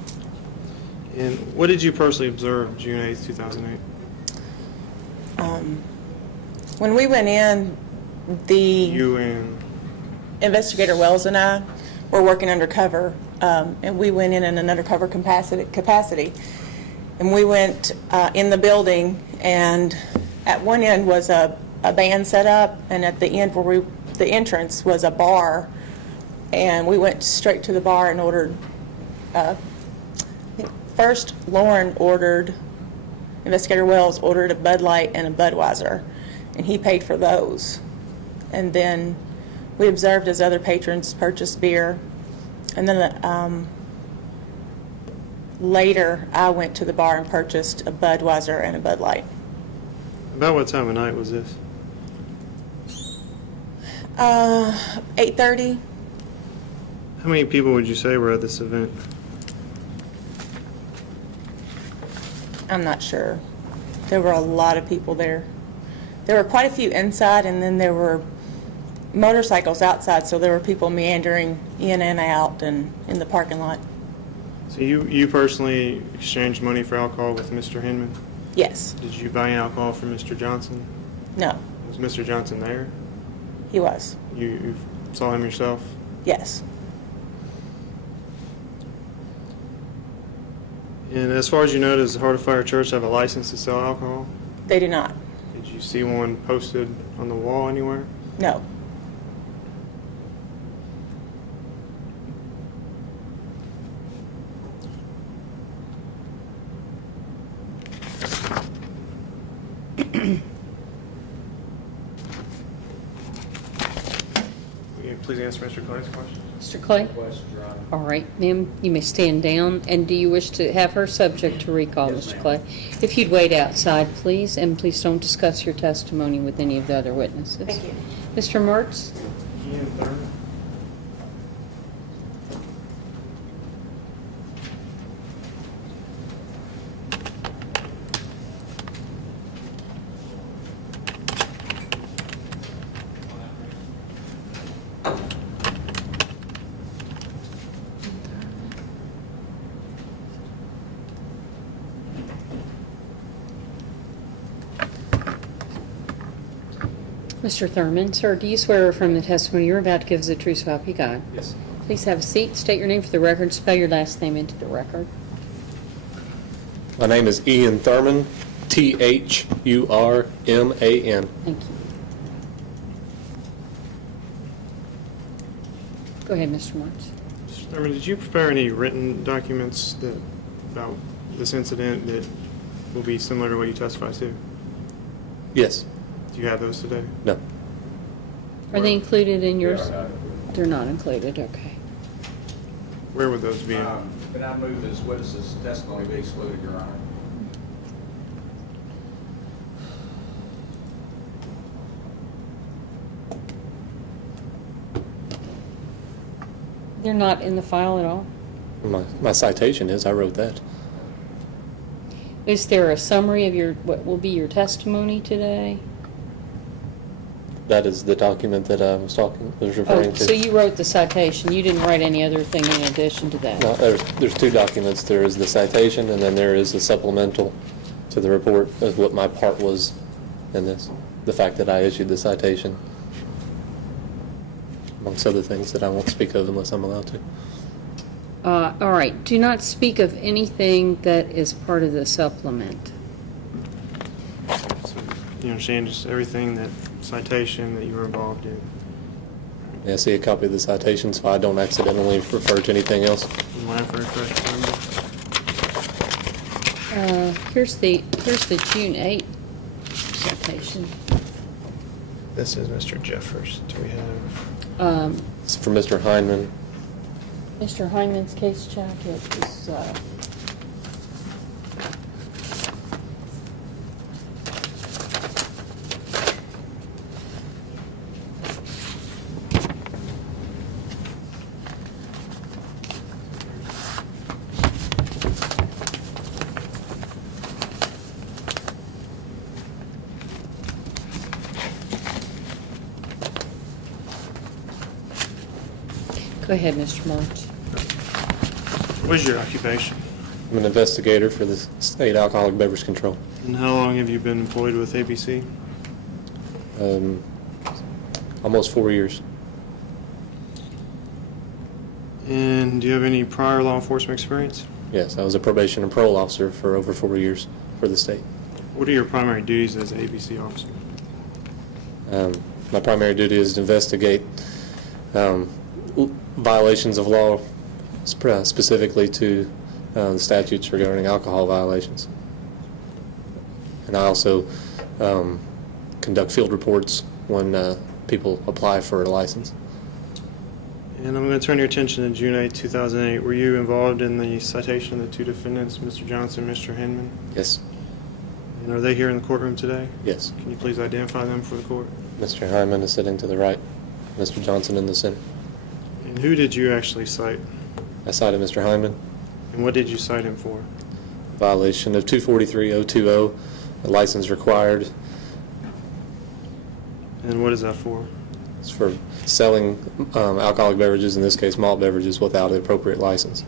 And what did you personally observe June 8th, 2008? When we went in, the You and... investigator Wells and I were working undercover, and we went in an undercover capacity. And we went in the building, and at one end was a band set up, and at the end where the entrance was a bar, and we went straight to the bar and ordered. First, Investigator Wells ordered a Bud Light and a Budweiser, and he paid for those. And then we observed as other patrons purchased beer, and then later I went to the bar and purchased a Budweiser and a Bud Light. About what time of night was this? 8:30. How many people would you say were at this event? I'm not sure. There were a lot of people there. There were quite a few inside, and then there were motorcycles outside, so there were people meandering in and out and in the parking lot. So you personally exchanged money for alcohol with Mr. Hinman? Yes. Did you buy alcohol from Mr. Johnson? No, Was Mr. Johnson there? he was. You saw him yourself? Yes. And as far as you know, does the Heart of Fire Church have a license to sell alcohol? They do not. Did you see one posted on the wall anywhere? No. Will you please answer Mr. Clay's question? Mr. Clay? All right, ma'am, you may stand down. And do you wish to have her subject to recall, Mr. Clay? If you'd wait outside, please, and please don't discuss your testimony with any of the other witnesses. Thank you. Mr. Mertz? Ian Thurman? Mr. Thurman, sir, do you swear from the testimony you're about to give us the truth so help you God? Yes. Please have a seat, state your name for the record, spell your last name into the record. My name is Ian Thurman, Thurman. Thank you. Go ahead, Mr. Mertz. Mr. Thurman, did you prepare any written documents about this incident that will be similar to what you testified to? Yes. Do you have those today? No. Are they included in yours? They're not included, okay. Where would those be? Can I move this witness's testimony be excluded, Your Honor? They're not in the file at all? My citation is, I wrote that. Is there a summary of what will be your testimony today? That is the document that I was referring Oh, to. so you wrote the citation. You didn't write any other thing in addition to that? No, there's two documents. There is the citation, and then there is a supplemental to the report of what my part was in this. The fact that I issued the citation, amongst other things that I won't speak of unless I'm allowed to. All right. Do not speak of anything that is part of the supplement. So, you understand just everything, that citation that you were involved in? May I see a copy of the citation so I don't accidentally refer to anything else? In line for a correct number? Here's the June 8 citation. This is Mr. Jefferson. Do we have? It's from Mr. Heinman. Mr. Hyman's case check is, go ahead, Mr. March. What is your occupation? I'm an investigator for the State Alcoholic Beverage Control. And how long have you been employed with ABC? Almost 4 years. And do you have any prior law enforcement experience? Yes, I was a probation and parole officer for over 4 years for the state. What are your primary duties as an ABC officer? My primary duty is to investigate violations of law, specifically to the statutes regarding alcohol violations. And I also conduct field reports when people apply for a license. And I'm going to turn your attention to June 8, 2008. Were you involved in the citation of the two defendants, Mr. Johnson and Mr. Hinman? Yes, And are they here in the courtroom today? yes. Can you please identify them for the court? Mr. Hyman is sitting to the right, Mr. Johnson in the center. And who did you actually cite? I cited Mr. Hyman, And what did you cite him for? violation of 243-020, a license required. And what is that for? It's for selling alcoholic beverages, in this case malt beverages, without an appropriate license.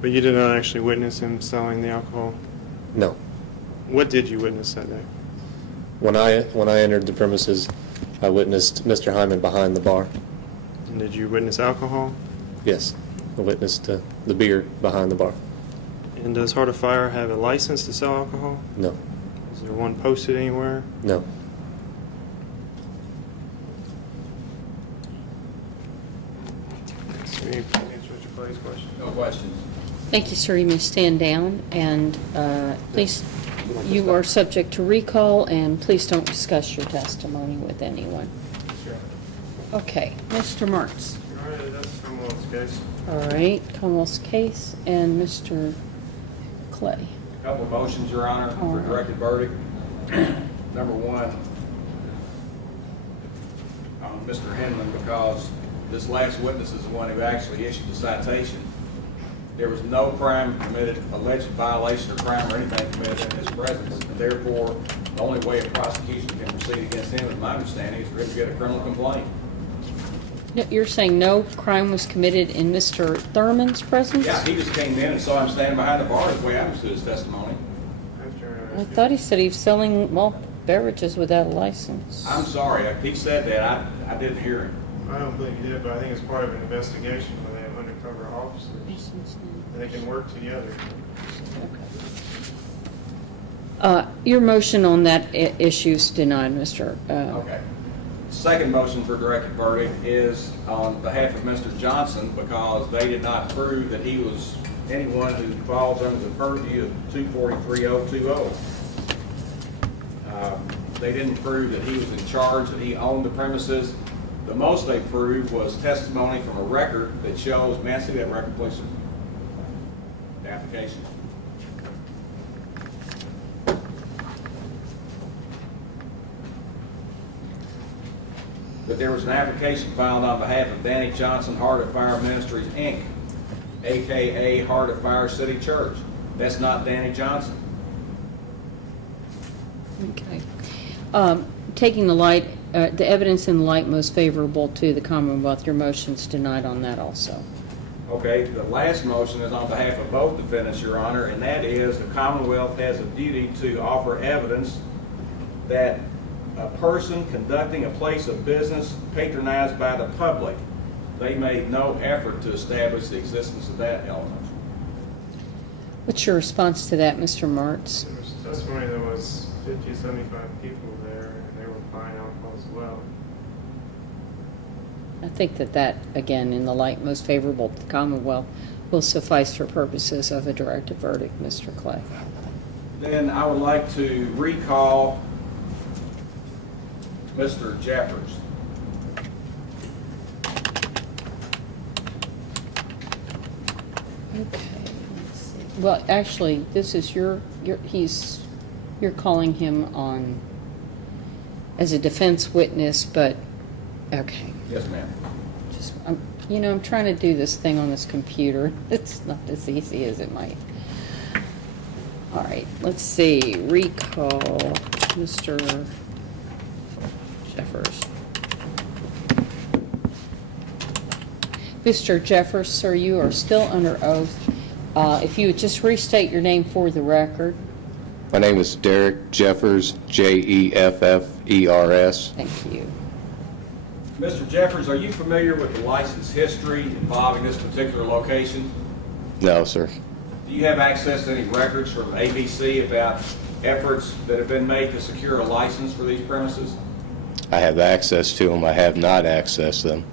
But you did not actually witness him selling the alcohol. No. What did you witness that day? When I entered the premises, I witnessed Mr. Hyman behind the bar. And did you witness alcohol? Yes, I witnessed the beer behind the bar. And does Heart of Fire have a license to sell alcohol? No, Is there one posted anywhere? no. So you can answer Mr. Clay's question. No questions. Thank you, sir. You may stand down, and please, you are subject to recall, and please don't discuss your testimony with anyone. Sure. Okay, Mr. Martz. All right, that's Commonwealth's case. All right, Commonwealth's case, and Mr. Clay. Couple of motions, Your Honor, All for right. directed verdict. Number one, on Mr. Hinman, because this last witness is the one who actually issued the citation. There was no crime committed, alleged violation or crime or anything committed in his presence. And therefore, the only way a prosecution can proceed against him, in my understanding, is for him to get a criminal complaint. No, you're saying no crime was committed in Mr. Thurman's presence? Yeah, he just came in and saw him standing behind the bar, is the way I understood his testimony. I thought he said he was selling malt beverages without a license. I'm sorry, he said that, I didn't hear him. I don't believe you did, but I think it's part of an investigation where they have undercover officers and they can work together. Your motion on that issue is denied, Mr. Okay. Second motion for directed verdict is on behalf of Mr. Johnson, because they did not prove that he was anyone who falls under the purview of 243-020. They didn't prove that he was in charge, that he owned the premises. The most they proved was testimony from a record that shows, may I see that record, please, sir? The application. That there was an application filed on behalf of Danny Johnson, Heart of Fire Ministries, Inc., a.k.a. Heart of Fire City Church. That's not Danny Johnson. Okay. Taking the evidence in the light most favorable to the Commonwealth, your motion's denied on that also. Okay, the last motion is on behalf of both defendants, Your Honor, and that is the Commonwealth has a duty to offer evidence that a person conducting a place of business patronized by the public, they made no effort to establish the existence of that element. What's your response to that, Mr. Martz? There was testimony there was 50 to 75 people there and they were buying alcohol as well. I think that, again, in the light most favorable to the Commonwealth, will suffice for purposes of a directed verdict, Mr. Clay. Then I would like to recall Mr. Jeffers. Okay, let's see. Well, actually, this is you're calling him on as a defense witness, but, okay. Yes, ma'am. I'm trying to do this thing on this computer. It's not as easy as it might. All right, let's see. Recall Mr. Jeffers. Mr. Jeffers, sir, you are still under oath. If you would just restate your name for the record. My name is Derek Jeffers, Jeffers. Thank you. Mr. Jeffers, are you familiar with the license history involving this particular location? No, sir. Do you have access to any records from ABC about efforts that have been made to secure a license for these premises? I have access to them. I have not accessed them.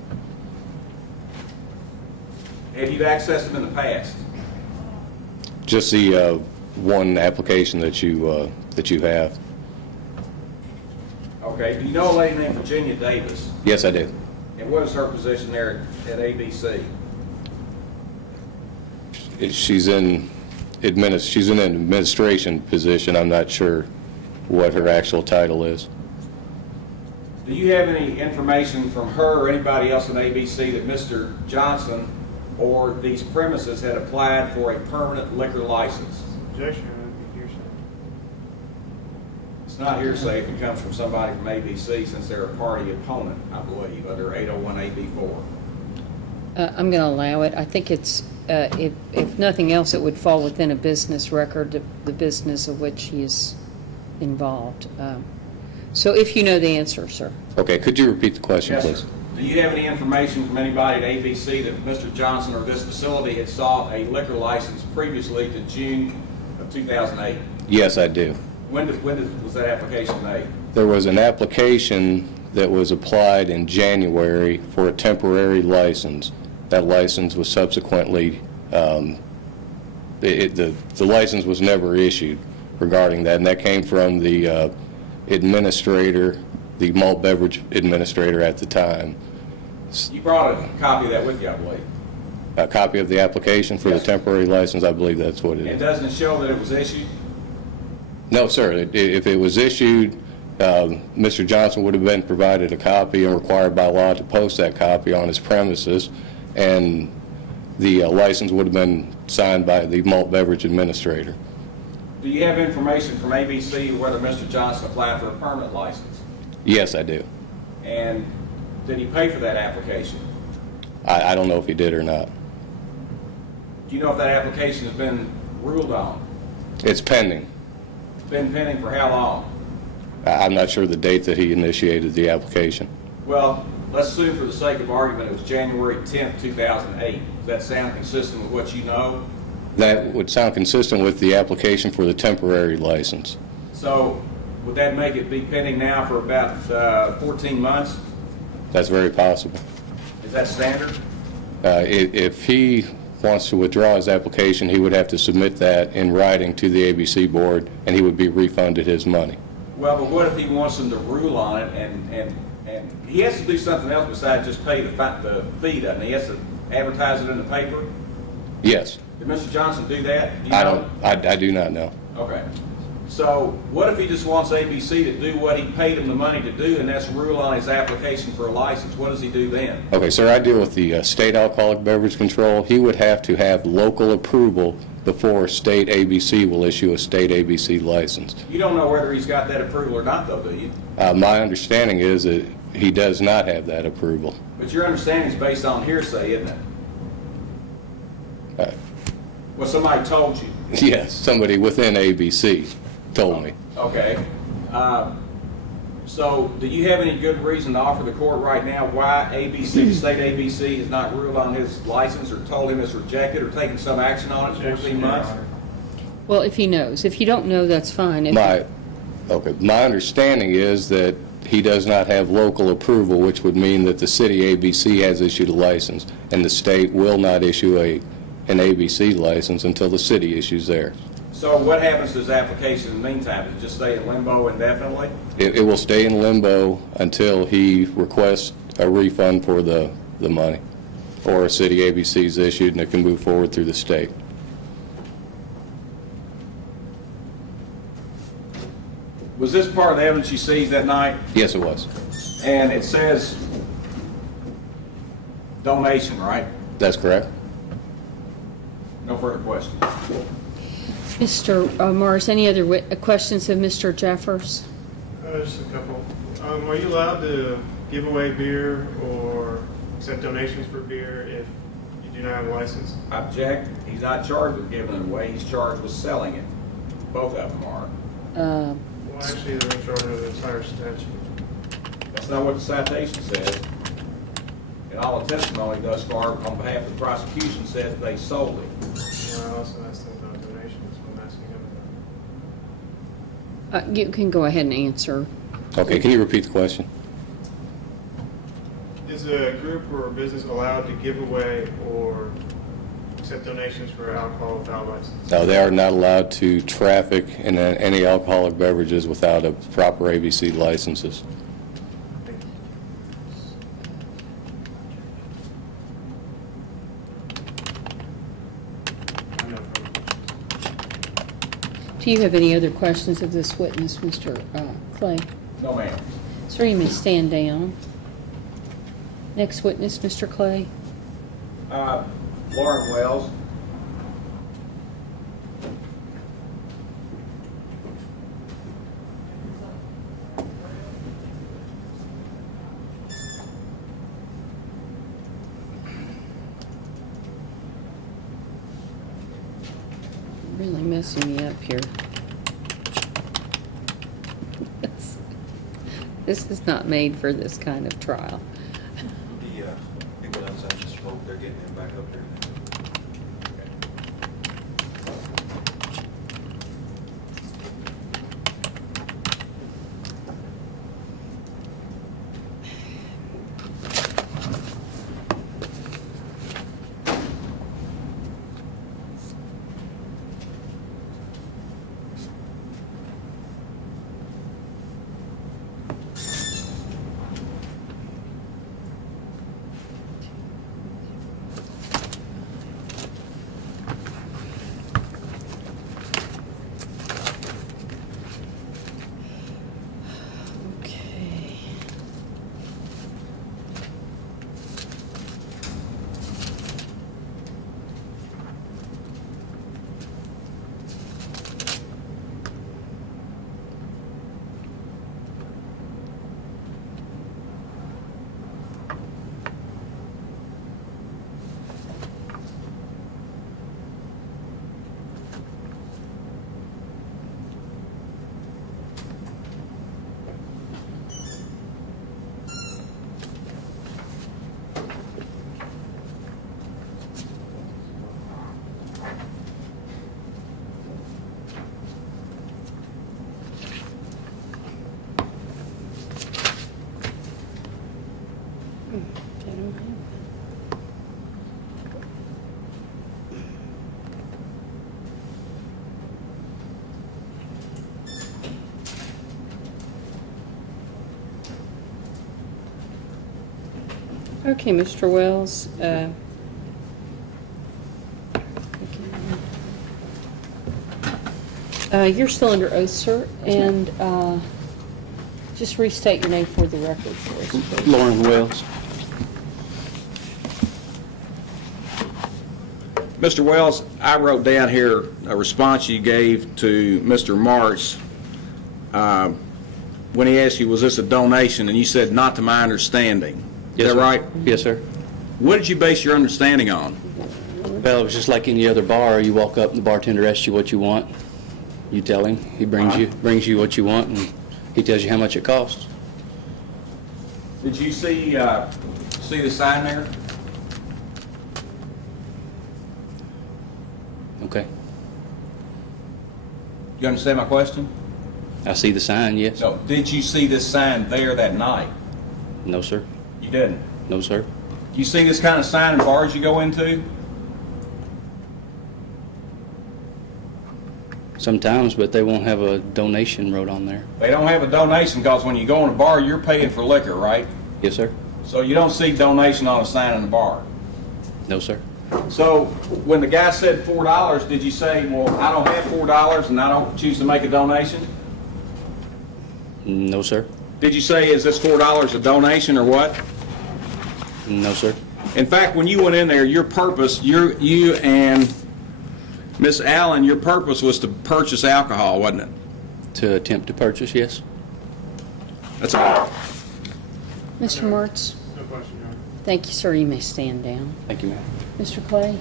Have you accessed them in the past? Just the one application that you have. Okay. Do you know a lady named Virginia Davis? Yes, I do. And what is her position there at ABC? She's in an administration position. I'm not sure what her actual title is. Do you have any information from her or anybody else in ABC that Mr. Johnson or these premises had applied for a permanent liquor license? Objection, would be hearsay. It's not hearsay if it comes from somebody from ABC, since they're a party opponent, I believe, under 801 AB4. I'm going to allow it. I think it's, if nothing else, it would fall within a business record, the business of which he is involved. So if you know the answer, sir. Okay, could you repeat the question, Yes, please? sir. Do you have any information from anybody at ABC that Mr. Johnson or this facility had sought a liquor license previously to June of 2008? Yes, I do. When was that application made? There was an application that was applied in January for a temporary license. That license was subsequently, the license was never issued regarding that, and that came from the administrator, the malt beverage administrator at the time. You brought a copy of that with you, I believe. A copy of the application for the Yes. temporary license, I believe that's what it And is. doesn't it show that it was issued? No, sir. If it was issued, Mr. Johnson would have been provided a copy and required by law to post that copy on his premises, and the license would have been signed by the malt beverage administrator. Do you have information from ABC whether Mr. Johnson applied for a permanent license? Yes, I do. And did he pay for that application? I don't know if he did or not. Do you know if that application has been ruled on? It's pending. It's been pending for how long? I'm not sure the date that he initiated the application. Well, let's assume for the sake of argument it was January 10th, 2008. Does that sound consistent with what you know? That would sound consistent with the application for the temporary license. So would that make it be pending now for about 14 months? That's very possible. Is that standard? If he wants to withdraw his application, he would have to submit that in writing to the ABC board, and he would be refunded his money. Well, but what if he wants them to rule on it and he has to do something else besides just pay the fee, doesn't he? He has to advertise it in the paper? Yes. Did Mr. Johnson do that? Do you I know? don't. I do not know. Okay. So what if he just wants ABC to do what he paid him the money to do, and that's rule on his application for a license? What does he do then? Okay, sir, I deal with the state alcoholic beverage control. He would have to have local approval before state ABC will issue a state ABC license. You don't know whether he's got that approval or not, though, do you? My understanding is that he does not have that approval. But your understanding is based on hearsay, isn't it? Well, somebody told you. Yes, somebody within ABC told me. Okay. So do you have any good reason to offer the court right now why ABC, the state ABC, has not ruled on his license or told him it's rejected or taken some action on it in 14 months? Well, if he knows. If you don't know, that's fine. If My understanding is that he does not have local approval, which would mean that the city ABC has issued a license, and the state will not issue an ABC license until the city issues theirs. So what happens to his application in the meantime? Does it just stay in limbo indefinitely? It will stay in limbo until he requests a refund for the money, or a city ABC is issued and it can move forward through the state. Was this part of the evidence you seized that night? Yes, it was. And it says donation, right? That's correct. No further questions. Mr. Morris, any other questions of Mr. Jeffers? Just a couple. Are you allowed to give away beer or accept donations for beer if you do not have a license? Object. He's not charged with giving it away. He's charged with selling it. Both of them are. Well, actually, they're in charge of the entire statute. That's not what the citation says. And all the testimony thus far on behalf of the prosecution says they sold it. Well, I also asked them about donations, so I'm asking them about. You can go ahead and answer. Okay, can you repeat the question? Is a group or a business allowed to give away or accept donations for alcohol without license? No, they are not allowed to traffic in any alcoholic beverages without a proper ABC licenses. Thank you. I know. Do you have any other questions of this witness, Mr. Clay? No, ma'am. Sir, you may stand down. Next witness, Mr. Clay. Lauren Wells. Really messing me up here. This is not made for this kind of trial. The people outside just spoke, they're getting him back up there. Okay. I don't have that. Okay, Mr. Wells. You're still under oath, sir, and just restate your name for the record for us, please. Lauren Wells. Mr. Wells, I wrote down here a response you gave to Mr. March when he asked you, was this a donation? And you said, not to my understanding. Yes, Is that sir. right? Yes, sir. What did you base your understanding on? Well, it was just like any other bar. You walk up and the bartender asks you what you want. You tell him. He brings you what you want, and he tells you how much it costs. Did you see the sign there? Okay. You understand my question? I see the sign, yes. No. Did you see this sign there that night? No, sir. You didn't. No, sir. You see this kind of sign in bars you go into? Sometimes, but they won't have a donation wrote on there. They don't have a donation because when you go in a bar, you're paying for liquor, right? Yes, sir. So you don't see donation on a sign in the bar. No, sir. So when the guy said $4, did you say, well, I don't have $4 and I don't choose to make a donation? No, sir. Did you say, is this $4 a donation or what? No, sir. In fact, when you went in there, your purpose, you and Miss Allen, your purpose was to purchase alcohol, wasn't it? To attempt to purchase, yes. That's all. Mr. Martz, No question, Your Honor. thank you, sir. You may stand down. Thank you, ma'am. Mr. Clay?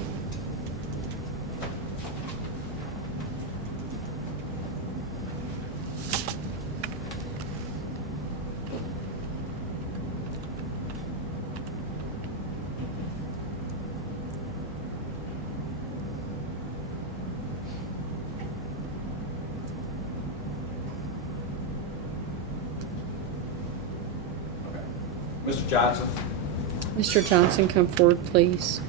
Mr. Johnson? Mr. Johnson, come forward, please.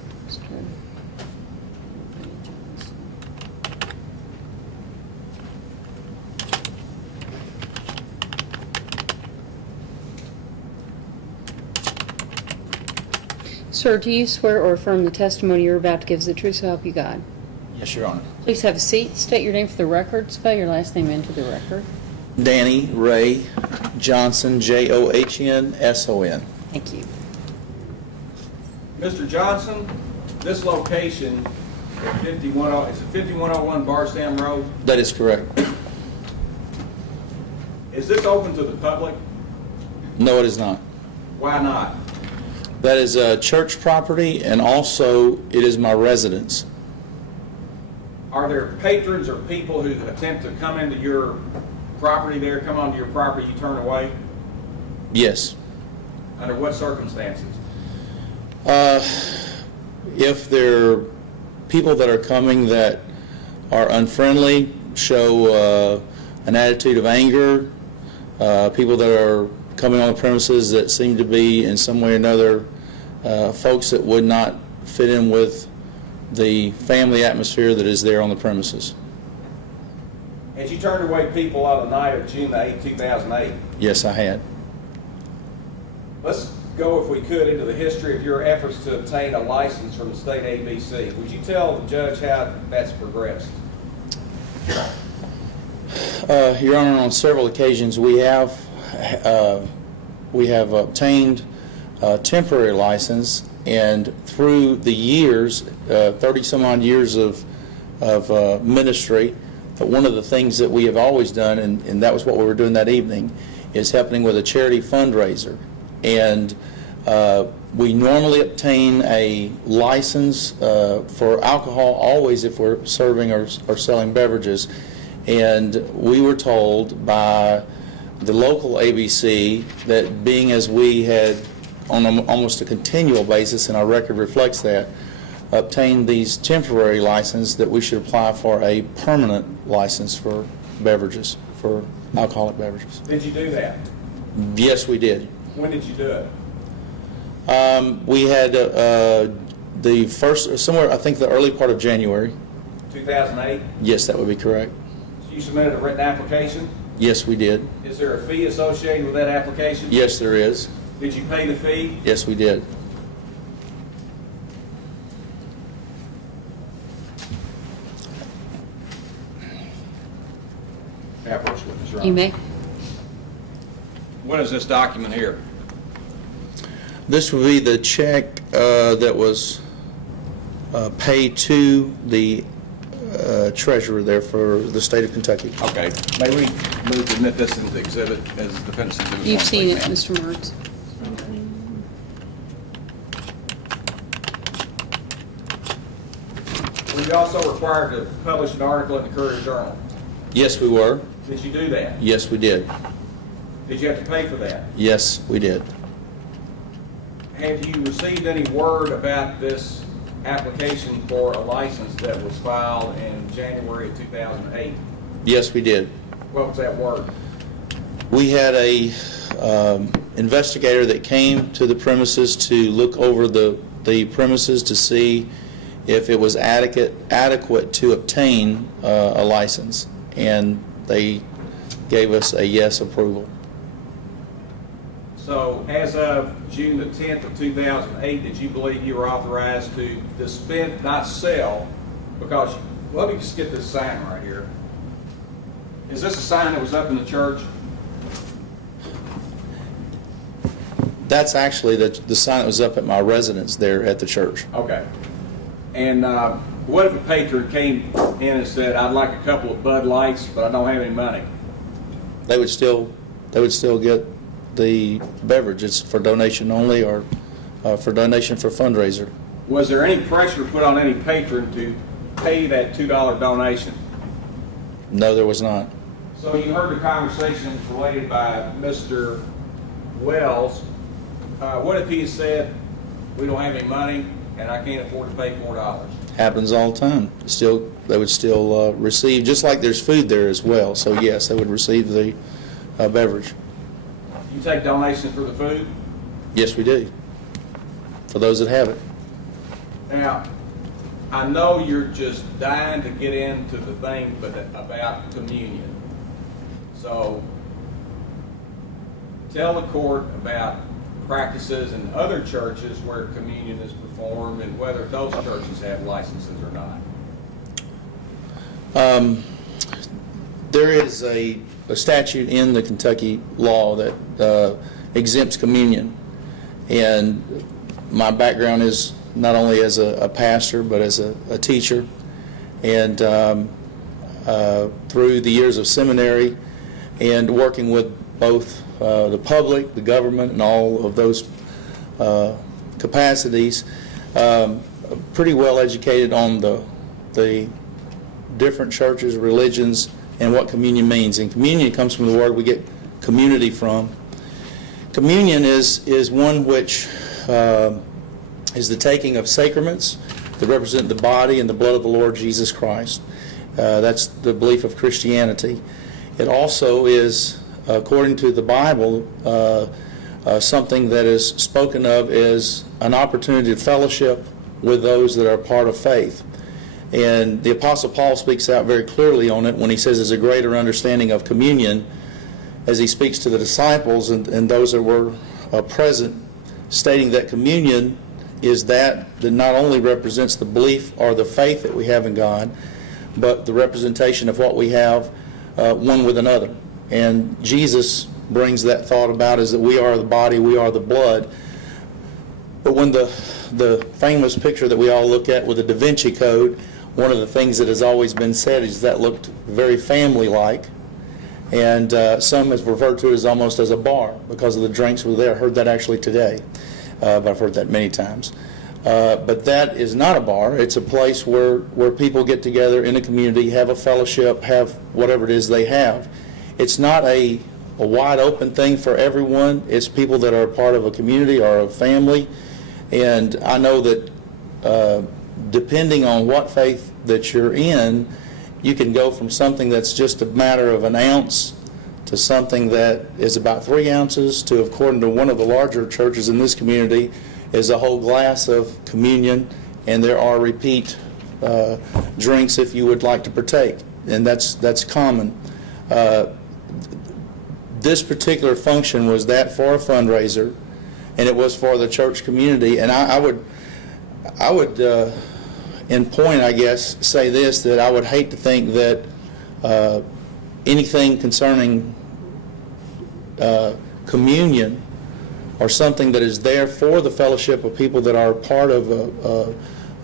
Sir, do you swear or affirm the testimony you're about to give is the truth, so help you God? Yes, Your Honor. Please have a seat. State your name for the record. Spell your last name into the record. Danny Ray Johnson, Johnsson. Thank you. Mr. Johnson, this location at 5101 Barsdam Road, That is correct. is this open to the public? No, it is not. Why not? That is a church property, and also it is my residence. Are there patrons or people who attempt to come into your property there, come onto your property, you turn away? Yes. Under what circumstances? If there are people that are coming that are unfriendly, show an attitude of anger, people that are coming on the premises that seem to be in some way or another folks that would not fit in with the family atmosphere that is there on the premises. Had you turned away people on the night of June the 8th, 2008? Yes, I had. Let's go, if we could, into the history of your efforts to obtain a license from the state ABC. Would you tell the judge how that's progressed? Your Honor, on several occasions we have obtained a temporary license, and through the years, 30-some-odd years of ministry, one of the things that we have always done, and that was what we were doing that evening, is helping with a charity fundraiser. And we normally obtain a license for alcohol always if we're serving or selling beverages. And we were told by the local ABC that, being as we had on almost a continual basis, and our record reflects that, obtained these temporary licenses, that we should apply for a permanent license for beverages, for alcoholic beverages. Did you do that? Yes, we did. When did you do it? We had the first, somewhere, I think the early part of January. 2008? Yes, that would be correct. So you submitted a written application? Yes, we did. Is there a fee associated with that application? Yes, there is. Did you pay the fee? Yes, we did. Approach witness, Your Honor. You may. What is this document here? This would be the check that was paid to the treasurer there for the state of Kentucky. Okay. May we move to admit this into exhibit as defendant's exhibit? You've one, seen it, please, Mr. Martz. Were you also required to publish an article in the Courier Journal? Yes, we were. Did you do that? Yes, we did. Did you have to pay for that? Yes, we did. Have you received any word about this application for a license that was filed in January of 2008? Yes, we did. What was that word? We had a investigator that came to the premises to look over the premises to see if it was adequate to obtain a license, and they gave us a yes approval. So as of June the 10th of 2008, did you believe you were authorized to dispense, not sell, because, let me just get this sign right here. Is this a sign that was up in the church? That's actually the sign that was up at my residence there at the church. Okay. And what if a patron came in and said, I'd like a couple of Bud Lights, but I don't have any money? They would still get the beverages for donation only, or for donation for fundraiser. Was there any pressure put on any patron to pay that $2 donation? No, there was not. So you heard the conversation related by Mr. Wells. What if he said, we don't have any money and I can't afford to pay $4? Happens all the time. They would still receive, just like there's food there as well. So yes, they would receive the beverage. You take donations for the food? Yes, we do, for those that have it. Now, I know you're just dying to get into the thing about communion. So, tell the court about practices in other churches where communion is performed and whether those churches have licenses or not. There is a statute in the Kentucky law that exempts communion. And my background is not only as a pastor, but as a teacher. And through the years of seminary and working with both the public, the government, and all of those capacities, pretty well educated on the different churches, religions, and what communion means. And communion comes from the word we get community from. Communion is one which is the taking of sacraments that represent the body and the blood of the Lord Jesus Christ. That's the belief of Christianity. It also is, according to the Bible, something that is spoken of as an opportunity to fellowship with those that are part of faith. And the Apostle Paul speaks out very clearly on it when he says there's a greater understanding of communion as he speaks to the disciples and those that were present, stating that communion is that not only represents the belief or the faith that we have in God, but the representation of what we have one with another. And Jesus brings that thought about is that we are the body, we are the blood. But when the famous picture that we all look at with the Da Vinci Code, one of the things that has always been said is that looked very family-like. And some has referred to it as almost as a bar because of the drinks were there. I heard that actually today, but I've heard that many times. But that is not a bar. It's a place where people get together in a community, have a fellowship, have whatever it is they have. It's not a wide open thing for everyone. It's people that are a part of a community or a family. And I know that depending on what faith that you're in, you can go from something that's just a matter of an ounce to something that is about 3 ounces to, according to one of the larger churches in this community, is a whole glass of communion, and there are repeat drinks if you would like to partake, and that's common. This particular function was that for a fundraiser, and it was for the church community. And I would in point, I guess, say this, that I would hate to think that anything concerning communion or something that is there for the fellowship of people that are part of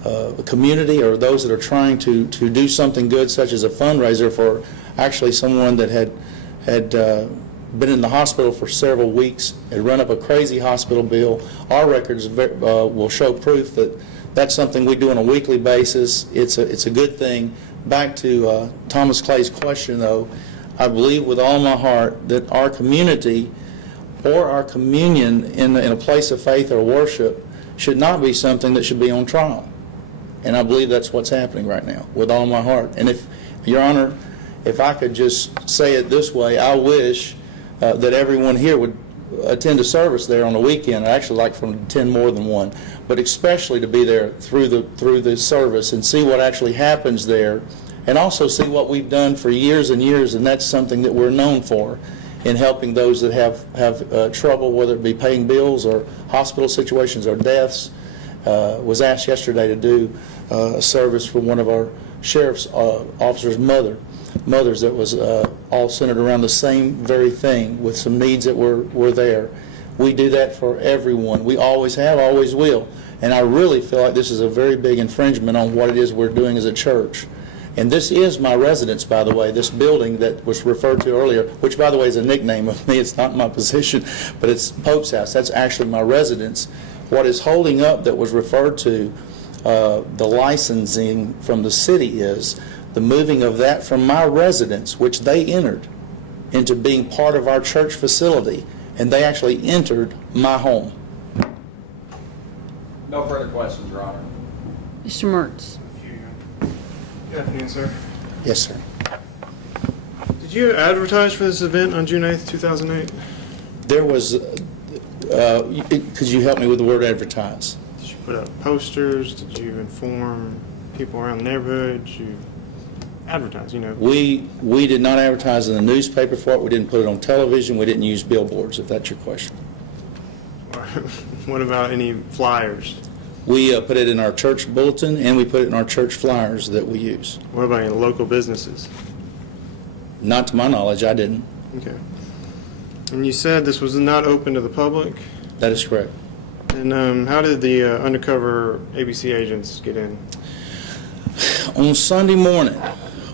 a community or those that are trying to do something good, such as a fundraiser for actually someone that had been in the hospital for several weeks, had run up a crazy hospital bill. Our records will show proof that that's something we do on a weekly basis. It's a good thing. Back to Thomas Clay's question, though, I believe with all my heart that our community or our communion in a place of faith or worship should not be something that should be on trial. And I believe that's what's happening right now, with all my heart. And if, Your Honor, if I could just say it this way, I wish that everyone here would attend a service there on the weekend. I actually like from 10 more than one, but especially to be there through the service and see what actually happens there, and also see what we've done for years and years. And that's something that we're known for, in helping those that have trouble, whether it be paying bills or hospital situations or deaths. Was asked yesterday to do a service for one of our sheriff's officers' mothers that was all centered around the same very thing, with some needs that were there. We do that for everyone. We always have, always will. And I really feel like this is a very big infringement on what it is we're doing as a church. And this is my residence, by the way, this building that was referred to earlier, which, by the way, is a nickname of me. It's not my position, but it's Pope's house. That's actually my residence. What is holding up that was referred to the licensing from the city is the moving of that from my residence, which they entered, into being part of our church facility, and they actually entered my home. No further questions, Your Honor. Mr. Mertz. Good afternoon, sir. Yes, sir. Did you advertise for this event on June 8th, 2008? There was, Could you help me with the word advertise? Did you put up posters? Did you inform people around the neighborhood? Did you advertise, you know? We did not advertise in the newspaper for it. We didn't put it on television. We didn't use billboards, if that's your question. What about any flyers? We put it in our church bulletin, and we put it in our church flyers that we use. What about any local businesses? Not to my knowledge, I didn't. Okay. And you said this was not open to the public? That is correct. And how did the undercover ABC agents get in? On Sunday morning,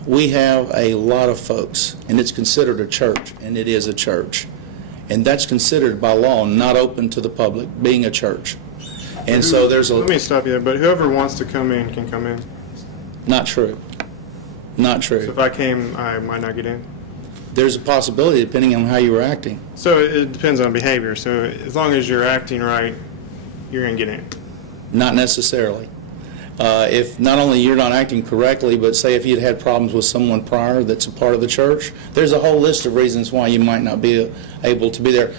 we have a lot of folks, and it's considered a church, and it is a church. And that's considered by law not open to the public, being a church. And so there's a... Let me stop you there, but whoever wants to come in can come in? Not true. Not So true. if I came, I might not get in? There's a possibility, depending on how you were acting. So it depends on behavior. So as long as you're acting right, you're going to get in? Not necessarily. If not only you're not acting correctly, but say if you'd had problems with someone prior that's a part of the church, there's a whole list of reasons why you might not be able to be there.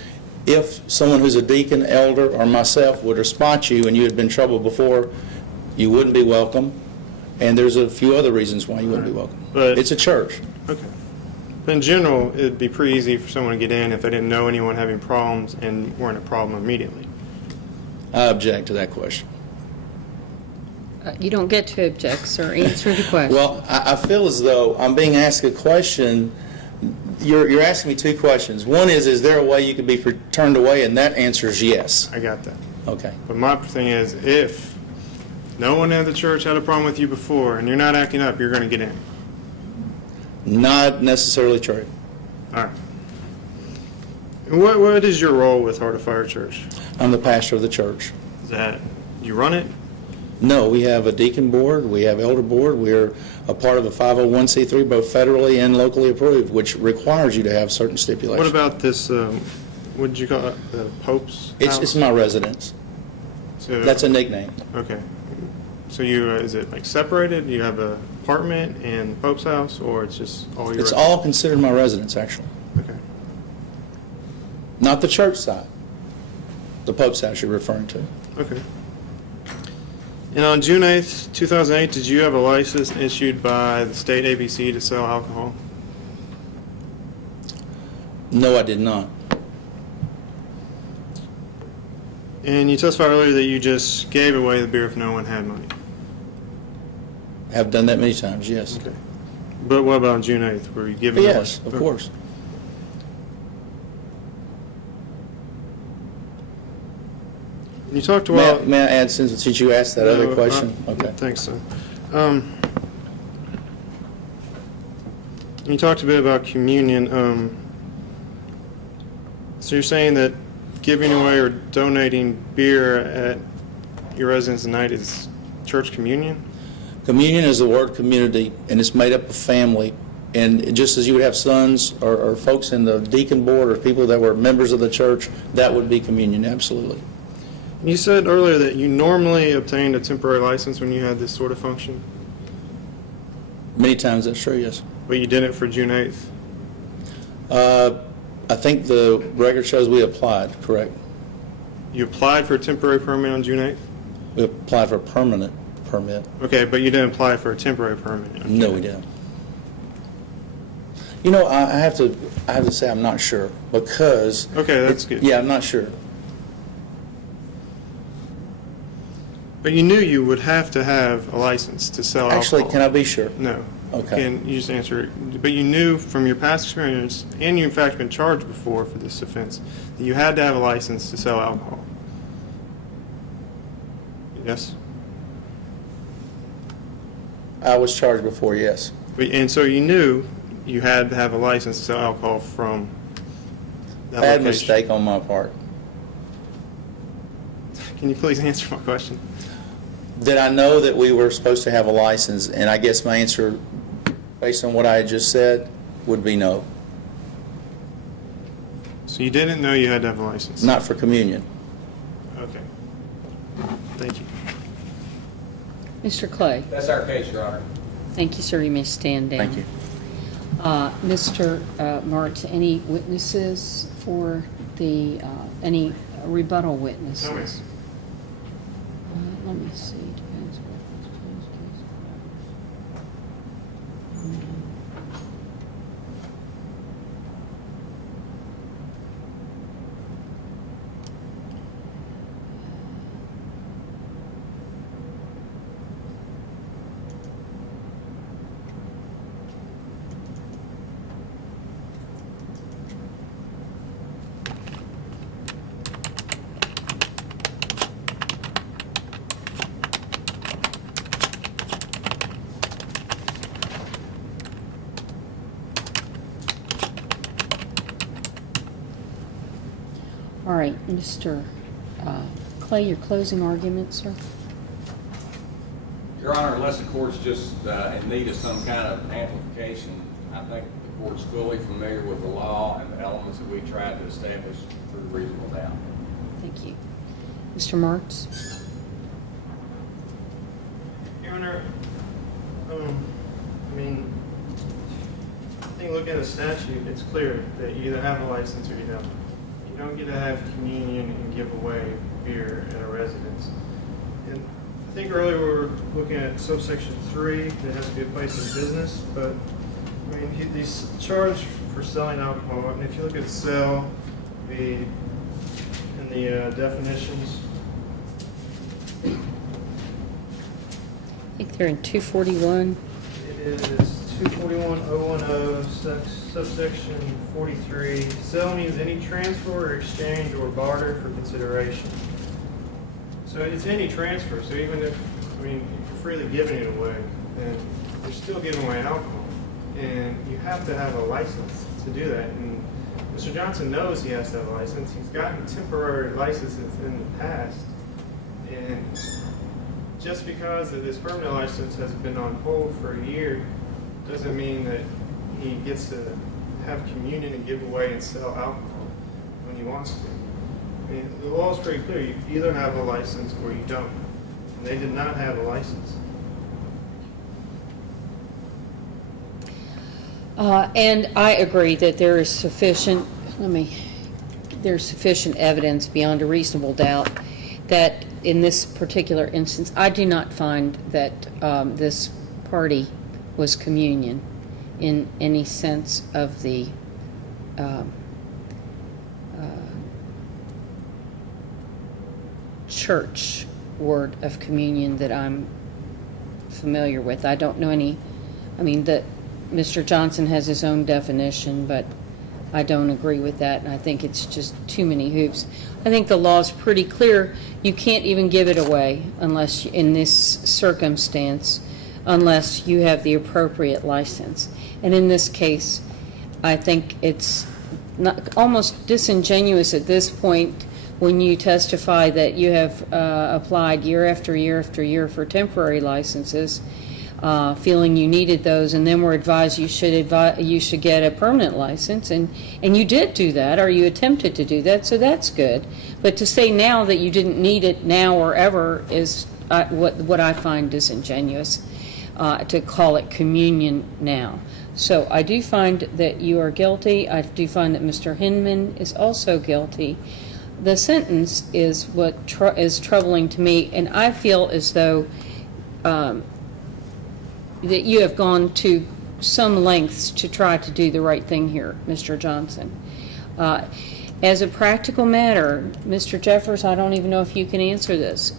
If someone who's a deacon, elder, or myself would have spot you and you had been in trouble before, you wouldn't be welcome. And there's a few other reasons why you wouldn't be welcome. But- it's a church. Okay. In general, it'd be pretty easy for someone to get in if they didn't know anyone having problems and weren't a problem immediately. I object to that question. You don't get to object, sir. Answer the question. Well, I feel as though I'm being asked a question. You're asking me two questions. One is there a way you could be turned away? And that answer is yes. I got that. Okay. But my thing is, if no one at the church had a problem with you before and you're not acting up, you're going to get in. Not necessarily true. All right. And what is your role with Heart of Fire Church? I'm the pastor of the church. Is that you run it? No, we have a deacon board, we have elder board, we're a part of a 501c3, both federally and locally approved, which requires you to have certain stipulations. What about this, what did you call it, the Pope's house? It's my residence. So- That's a nickname. Okay. So you, is it like separated? You have an apartment and Pope's house, or it's just all your? It's all considered my residence, actually. Okay. Not the church side. The Pope's house you're referring to. Okay. And on June 8th, 2008, did you have a license issued by the state ABC to sell alcohol? No, I did not. And you testified earlier that you just gave away the beer if no one had money. Have done that many times, yes. Okay. But what about on June 8th? Were you giving Yes, away? of course. You talked May about... I add, since you asked that other question? Okay. Thanks, son. You talked a bit about communion. So you're saying that giving away or donating beer at your residence tonight is church communion? Communion is the word community, and it's made up of family. And just as you would have sons or folks in the deacon board or people that were members of the church, that would be communion, absolutely. You said earlier that you normally obtained a temporary license when you had this sort of function, Many times that's true, yes. but you didn't for June 8th. I think the record shows we applied, correct? You applied for a temporary permit on June 8th? We applied for a permanent permit. Okay, but you didn't apply for a temporary permit. on No, June we 8th. didn't. You know, I have to say I'm not sure because. Okay, that's good. Yeah, I'm not sure. But you knew you would have to have a license to sell Actually, alcohol. can I be sure? No. Okay. And you just answered it. But you knew from your past experience, and you in fact been charged before for this offense, that you had to have a license to sell alcohol. Yes? I was charged before, yes. And so you knew you had to have a license to sell alcohol from that Bad location. mistake on my part. Can you please answer my question? Did I know that we were supposed to have a license? And I guess my answer, based on what I had just said, would be no. So you didn't know you had to have a license? Not for communion. Okay. Thank you. Mr. Clay. That's our case, Your Honor. Thank you, sir. You may stand down. Thank you. Mr. Martz, any witnesses for the, any rebuttal witnesses. No, ma'am. Let me see. Depends what this case All right, Mr. Clay, your closing argument, sir? Your Honor, unless the court's just in need of some kind of amplification, I think the court's fully familiar with the law and the elements that we tried to establish through reasonable doubt. Thank you. Mr. Marks? Your Honor, I think looking at the statute, it's clear that you either have a license or you don't. You don't get to have communion and give away beer at a residence. And I think earlier we were looking at subsection 3, that has to be a place of business, but these charged for selling alcohol, and if you look at sell, in the definitions, I think they're in 241. it is 241.010, subsection 43. Sell means any transfer or exchange or barter for consideration. So it's any transfer. So even if you're freely giving it away, then you're still giving away alcohol. And you have to have a license to do that. And Mr. Johnson knows he has to have a license. He's gotten temporary licenses in the past. And just because of this permanent license has been on hold for a year doesn't mean that he gets to have communion and give away and sell alcohol when he wants to. The law is pretty clear. You either have a license or you don't. And they did not have a license. And I agree that there is sufficient, there's sufficient evidence beyond a reasonable doubt that in this particular instance, I do not find that this party was communion in any sense of the church word of communion that I'm familiar with. I don't know any, that Mr. Johnson has his own definition, but I don't agree with that, and I think it's just too many hoops. I think the law is pretty clear. You can't even give it away unless, in this circumstance, unless you have the appropriate license. And in this case, I think it's almost disingenuous at this point when you testify that you have applied year after year after year for temporary licenses, feeling you needed those, and then were advised you should get a permanent license, and you did do that, or you attempted to do that, so that's good. But to say now that you didn't need it now or ever is what I find disingenuous, to call it communion now. So I do find that you are guilty. I do find that Mr. Hinman is also guilty. The sentence is what is troubling to me, and I feel as though that you have gone to some lengths to try to do the right thing here, Mr. Johnson. As a practical matter, Mr. Jeffers, I don't even know if you can answer this.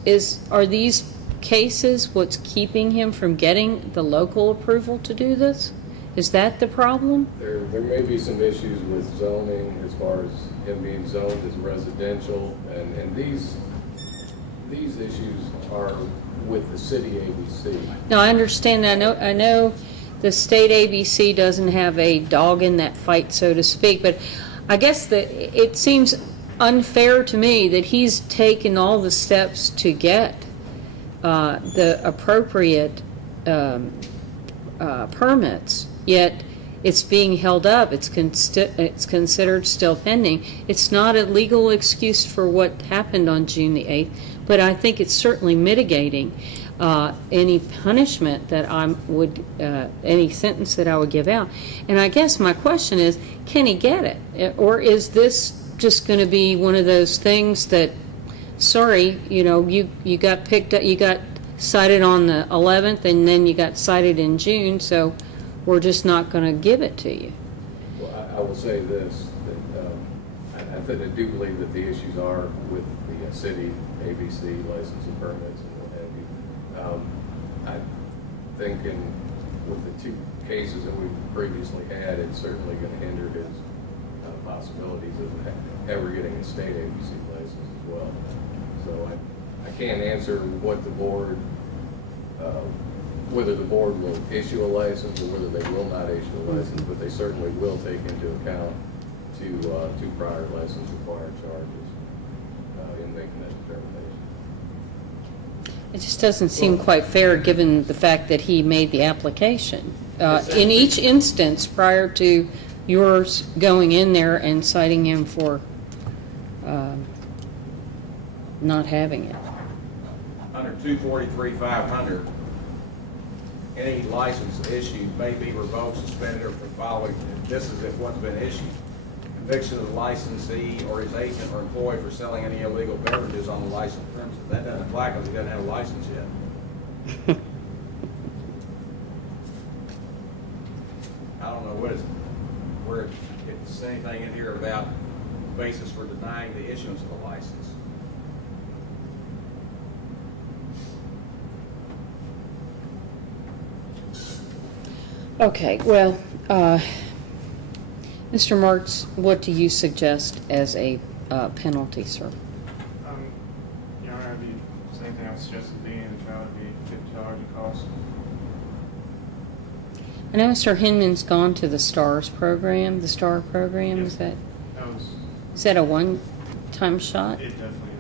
Are these cases what's keeping him from getting the local approval to do this? Is that the problem? There may be some issues with zoning as far as him being zoned as residential, and these issues are with the city ABC. No, I understand that. I know the state ABC doesn't have a dog in that fight, so to speak, but I guess that it seems unfair to me that he's taken all the steps to get the appropriate permits, yet it's being held up. It's considered still pending. It's not a legal excuse for what happened on June the 8th, but I think it's certainly mitigating any punishment that any sentence that I would give out. And I guess my question is, can he get it? Or is this just going to be one of those things that, sorry, you know, you got picked up, you got cited on the 11th, and then you got cited in June, so we're just not going to give it to you. Well, I will say this, that I do believe that the issues are with the city, ABC, license and permits and what have you. I think with the two cases that we've previously had, it's certainly going to hinder his possibilities of ever getting a state ABC license as well. So I can't answer what the board, whether the board will issue a license or whether they will not issue a license, but they certainly will take into account two prior license required charges in making that determination. It just doesn't seem quite fair, given the fact that he made the application. In each instance, prior to yours going in there and citing him for not having it. Under 243-500, any license issued may be revoked, suspended, or following. This is if one's been issued. Conviction of the licensee or his agent or employee for selling any illegal beverages on the licensed premises. That doesn't apply because he doesn't have a license yet. I don't know where if there's anything in here about basis for denying the issuance of a license. Okay, well, Mr. Martz, what do you suggest as a penalty, sir? Your Honor, I'd be, same thing I suggested being, the trial would be $50 a cost. I know Mr. Hinman's gone to the STARS program. The STAR program, Yes. is Was, that a one-time shot? it definitely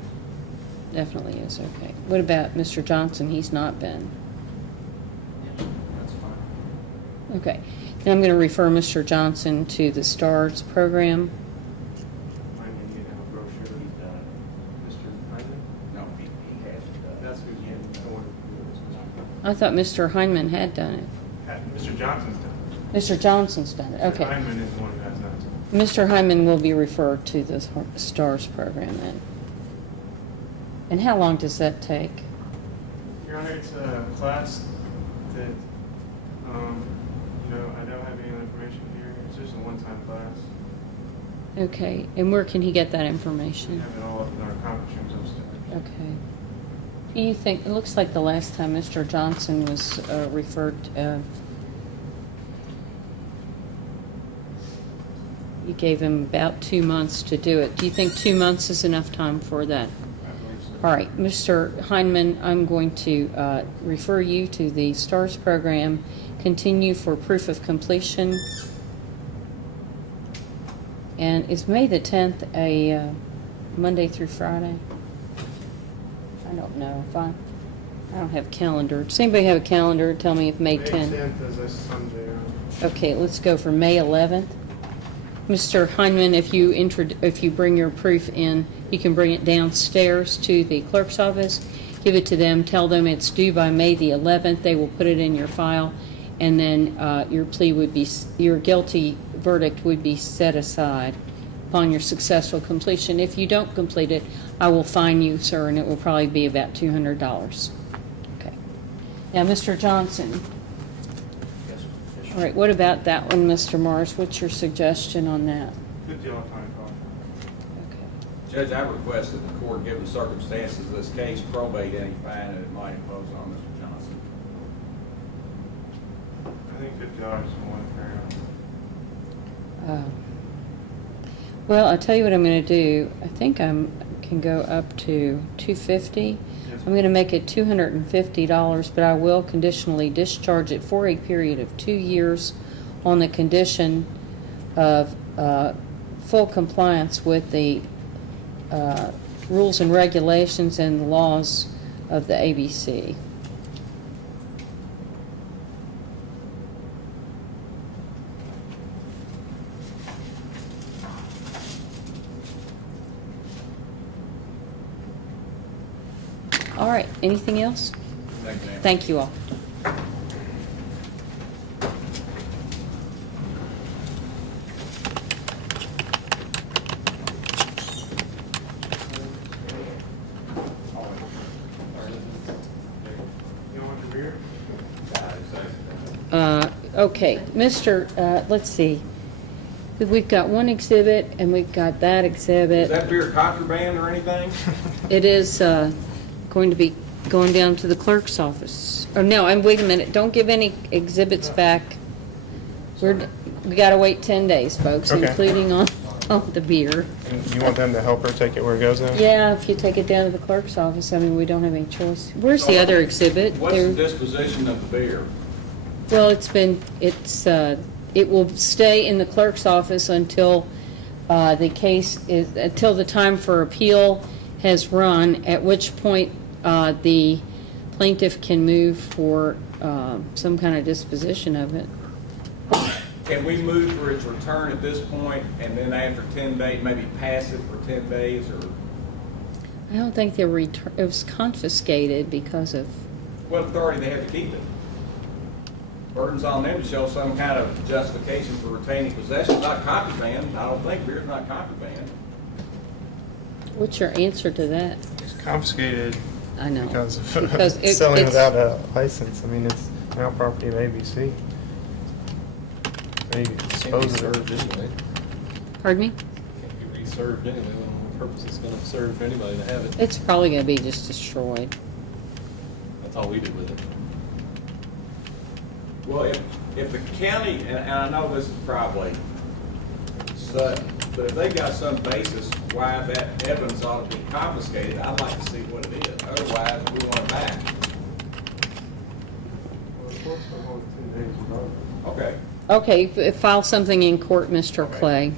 is. Definitely is, okay. What about Mr. Johnson? He's not been. That's fine. Okay. Then I'm going to refer Mr. Johnson to the STARS program. Might need to have a brochure. He's done it. Mr. Hyman? No, he hasn't done That's who's in order to do I thought Mr. Heinman had done it. Mr. Johnson's done it. Mr. Johnson's done it, Mr. okay. Hyman is the one who has not done Mr. Hyman will be referred to the STARS program then. And how long does that take? it. Your Honor, it's a class that, I don't have any other information here. It's just a one-time class. Okay, and where can he get that We information? have it all up in our conference rooms upstairs. Okay. Do you think, it looks like the last time Mr. Johnson was referred, you gave him about 2 months to do it. Do you think 2 months is enough time for that? I believe so. All right, Mr. Heinman, I'm going to refer you to the STARS program, continue for proof of completion. And is May the 10th a Monday through Friday? I don't know. I don't have a calendar. Does anybody have a calendar? Tell me if May 10th. May 10th is this Sunday, Your Honor. Okay, let's go for May 11th. Mr. Heinman, if you bring your proof in, you can bring it downstairs to the clerk's office, give it to them, tell them it's due by May the 11th. They will put it in your file, and then your guilty verdict would be set aside upon your successful completion. If you don't complete it, I will fine you, sir, and it will probably be about $200. Okay. Now, Mr. Johnson. All right, what about that one, Mr. Morris? What's your suggestion on that? $50 fine cost. Okay. Judge, I request that the court, given the circumstances of this case, probate any fine that it might impose on Mr. Johnson. I think $50 is more than fair. Well, I'll tell you what I'm going to do. I think I can go up to $250. Yes. I'm going to make it $250, but I will conditionally discharge it for a period of 2 years on the condition of full compliance with the rules and regulations and the laws of the ABC. All right, anything else? Thank you, ma'am. Thank you all. Okay, let's see. We've got one exhibit, and we've got that Is exhibit. that beer contraband or anything? It is going to be going down to the clerk's office. Oh, no, and wait a minute, don't give any exhibits back. We gotta wait 10 days, folks, Okay. including on the beer. And you want them to help her take it where it goes now? Yeah, if you take it down to the clerk's office, I mean, we don't have any choice. Where's the other exhibit? What's the There- disposition of the beer? Well, it will stay in the clerk's office until until the time for appeal has run, at which point the plaintiff can move for some kind of disposition of it. Can we move for its return at this point, and then after 10 days, maybe pass it for 10 days, or I don't think it was confiscated because of, what authority they have to keep it? Burden's on them to show some kind of justification for retaining possession. It's not contraband. I don't think beer's not contraband. what's your answer to that? It's confiscated I know. because Because of it- selling it's- without a license. I mean, it's now property of ABC. They dispose of it. anyway. Pardon me? Can't be reserved anyway. What purpose is going to serve for anybody to have it? It's probably going to be just destroyed. That's all we did with it. Well, if the county, and I know this is probably sudden, but if they got some basis why that evidence ought to be confiscated, I'd like to see what it is. Otherwise, we want it back. Okay. Okay, file something in court, Mr. Okay. Clay.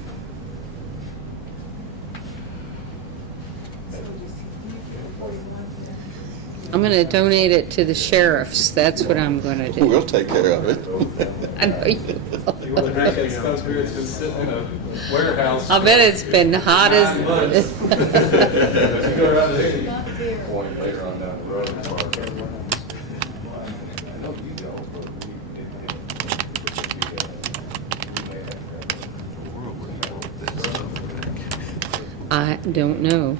I'm going to donate it to the sheriffs. That's what I'm going to do. We'll take care of it. I know you You will. want to drink it, it's beer, it's been sitting in a warehouse. I bet it's been hot 9 months. as. But you go around there, Point later on down the road. I don't know.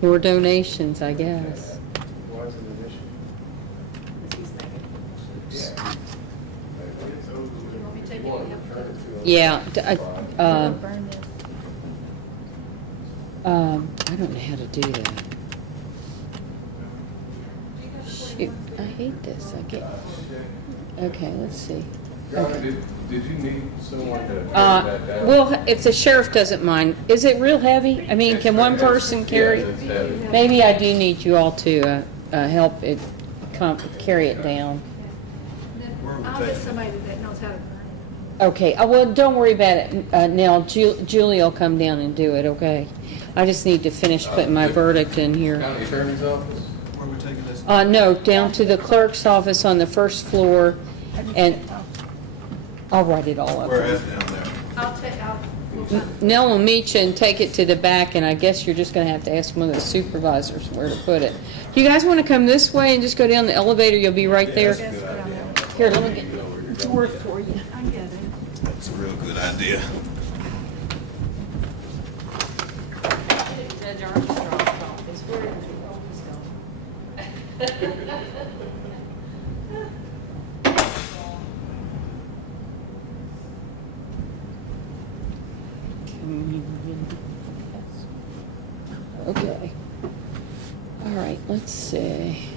More donations, I guess. Why is it an issue? Yeah. I don't know how to do that. Shoot, I hate this. I get. Okay, let's see. Did you need someone to carry that down? Well, if the sheriff doesn't mind, is it real heavy? I mean, can one person carry? Yes, it's heavy. Maybe I do need you all to help it carry it down. I'll get somebody that knows how to burn it. Okay, well, don't worry about it, Nell. Julie will come down and do it, okay? I just need to finish putting my verdict in here. County Attorney's Office? where we're taking this. No, down to the clerk's office on the first floor, and I'll write it all up. Where at down there? We'll find Nell will meet you and take it to the back, and I guess you're just gonna have to ask one of the supervisors where to put it. Do you guys wanna come this way and just go down the elevator? You'll be right there. that's what I'm doing. Here, let me get the word for you. I get it. That's a real good idea. Judge Armstrong's office, where did you always go? Okay. All right, let's see.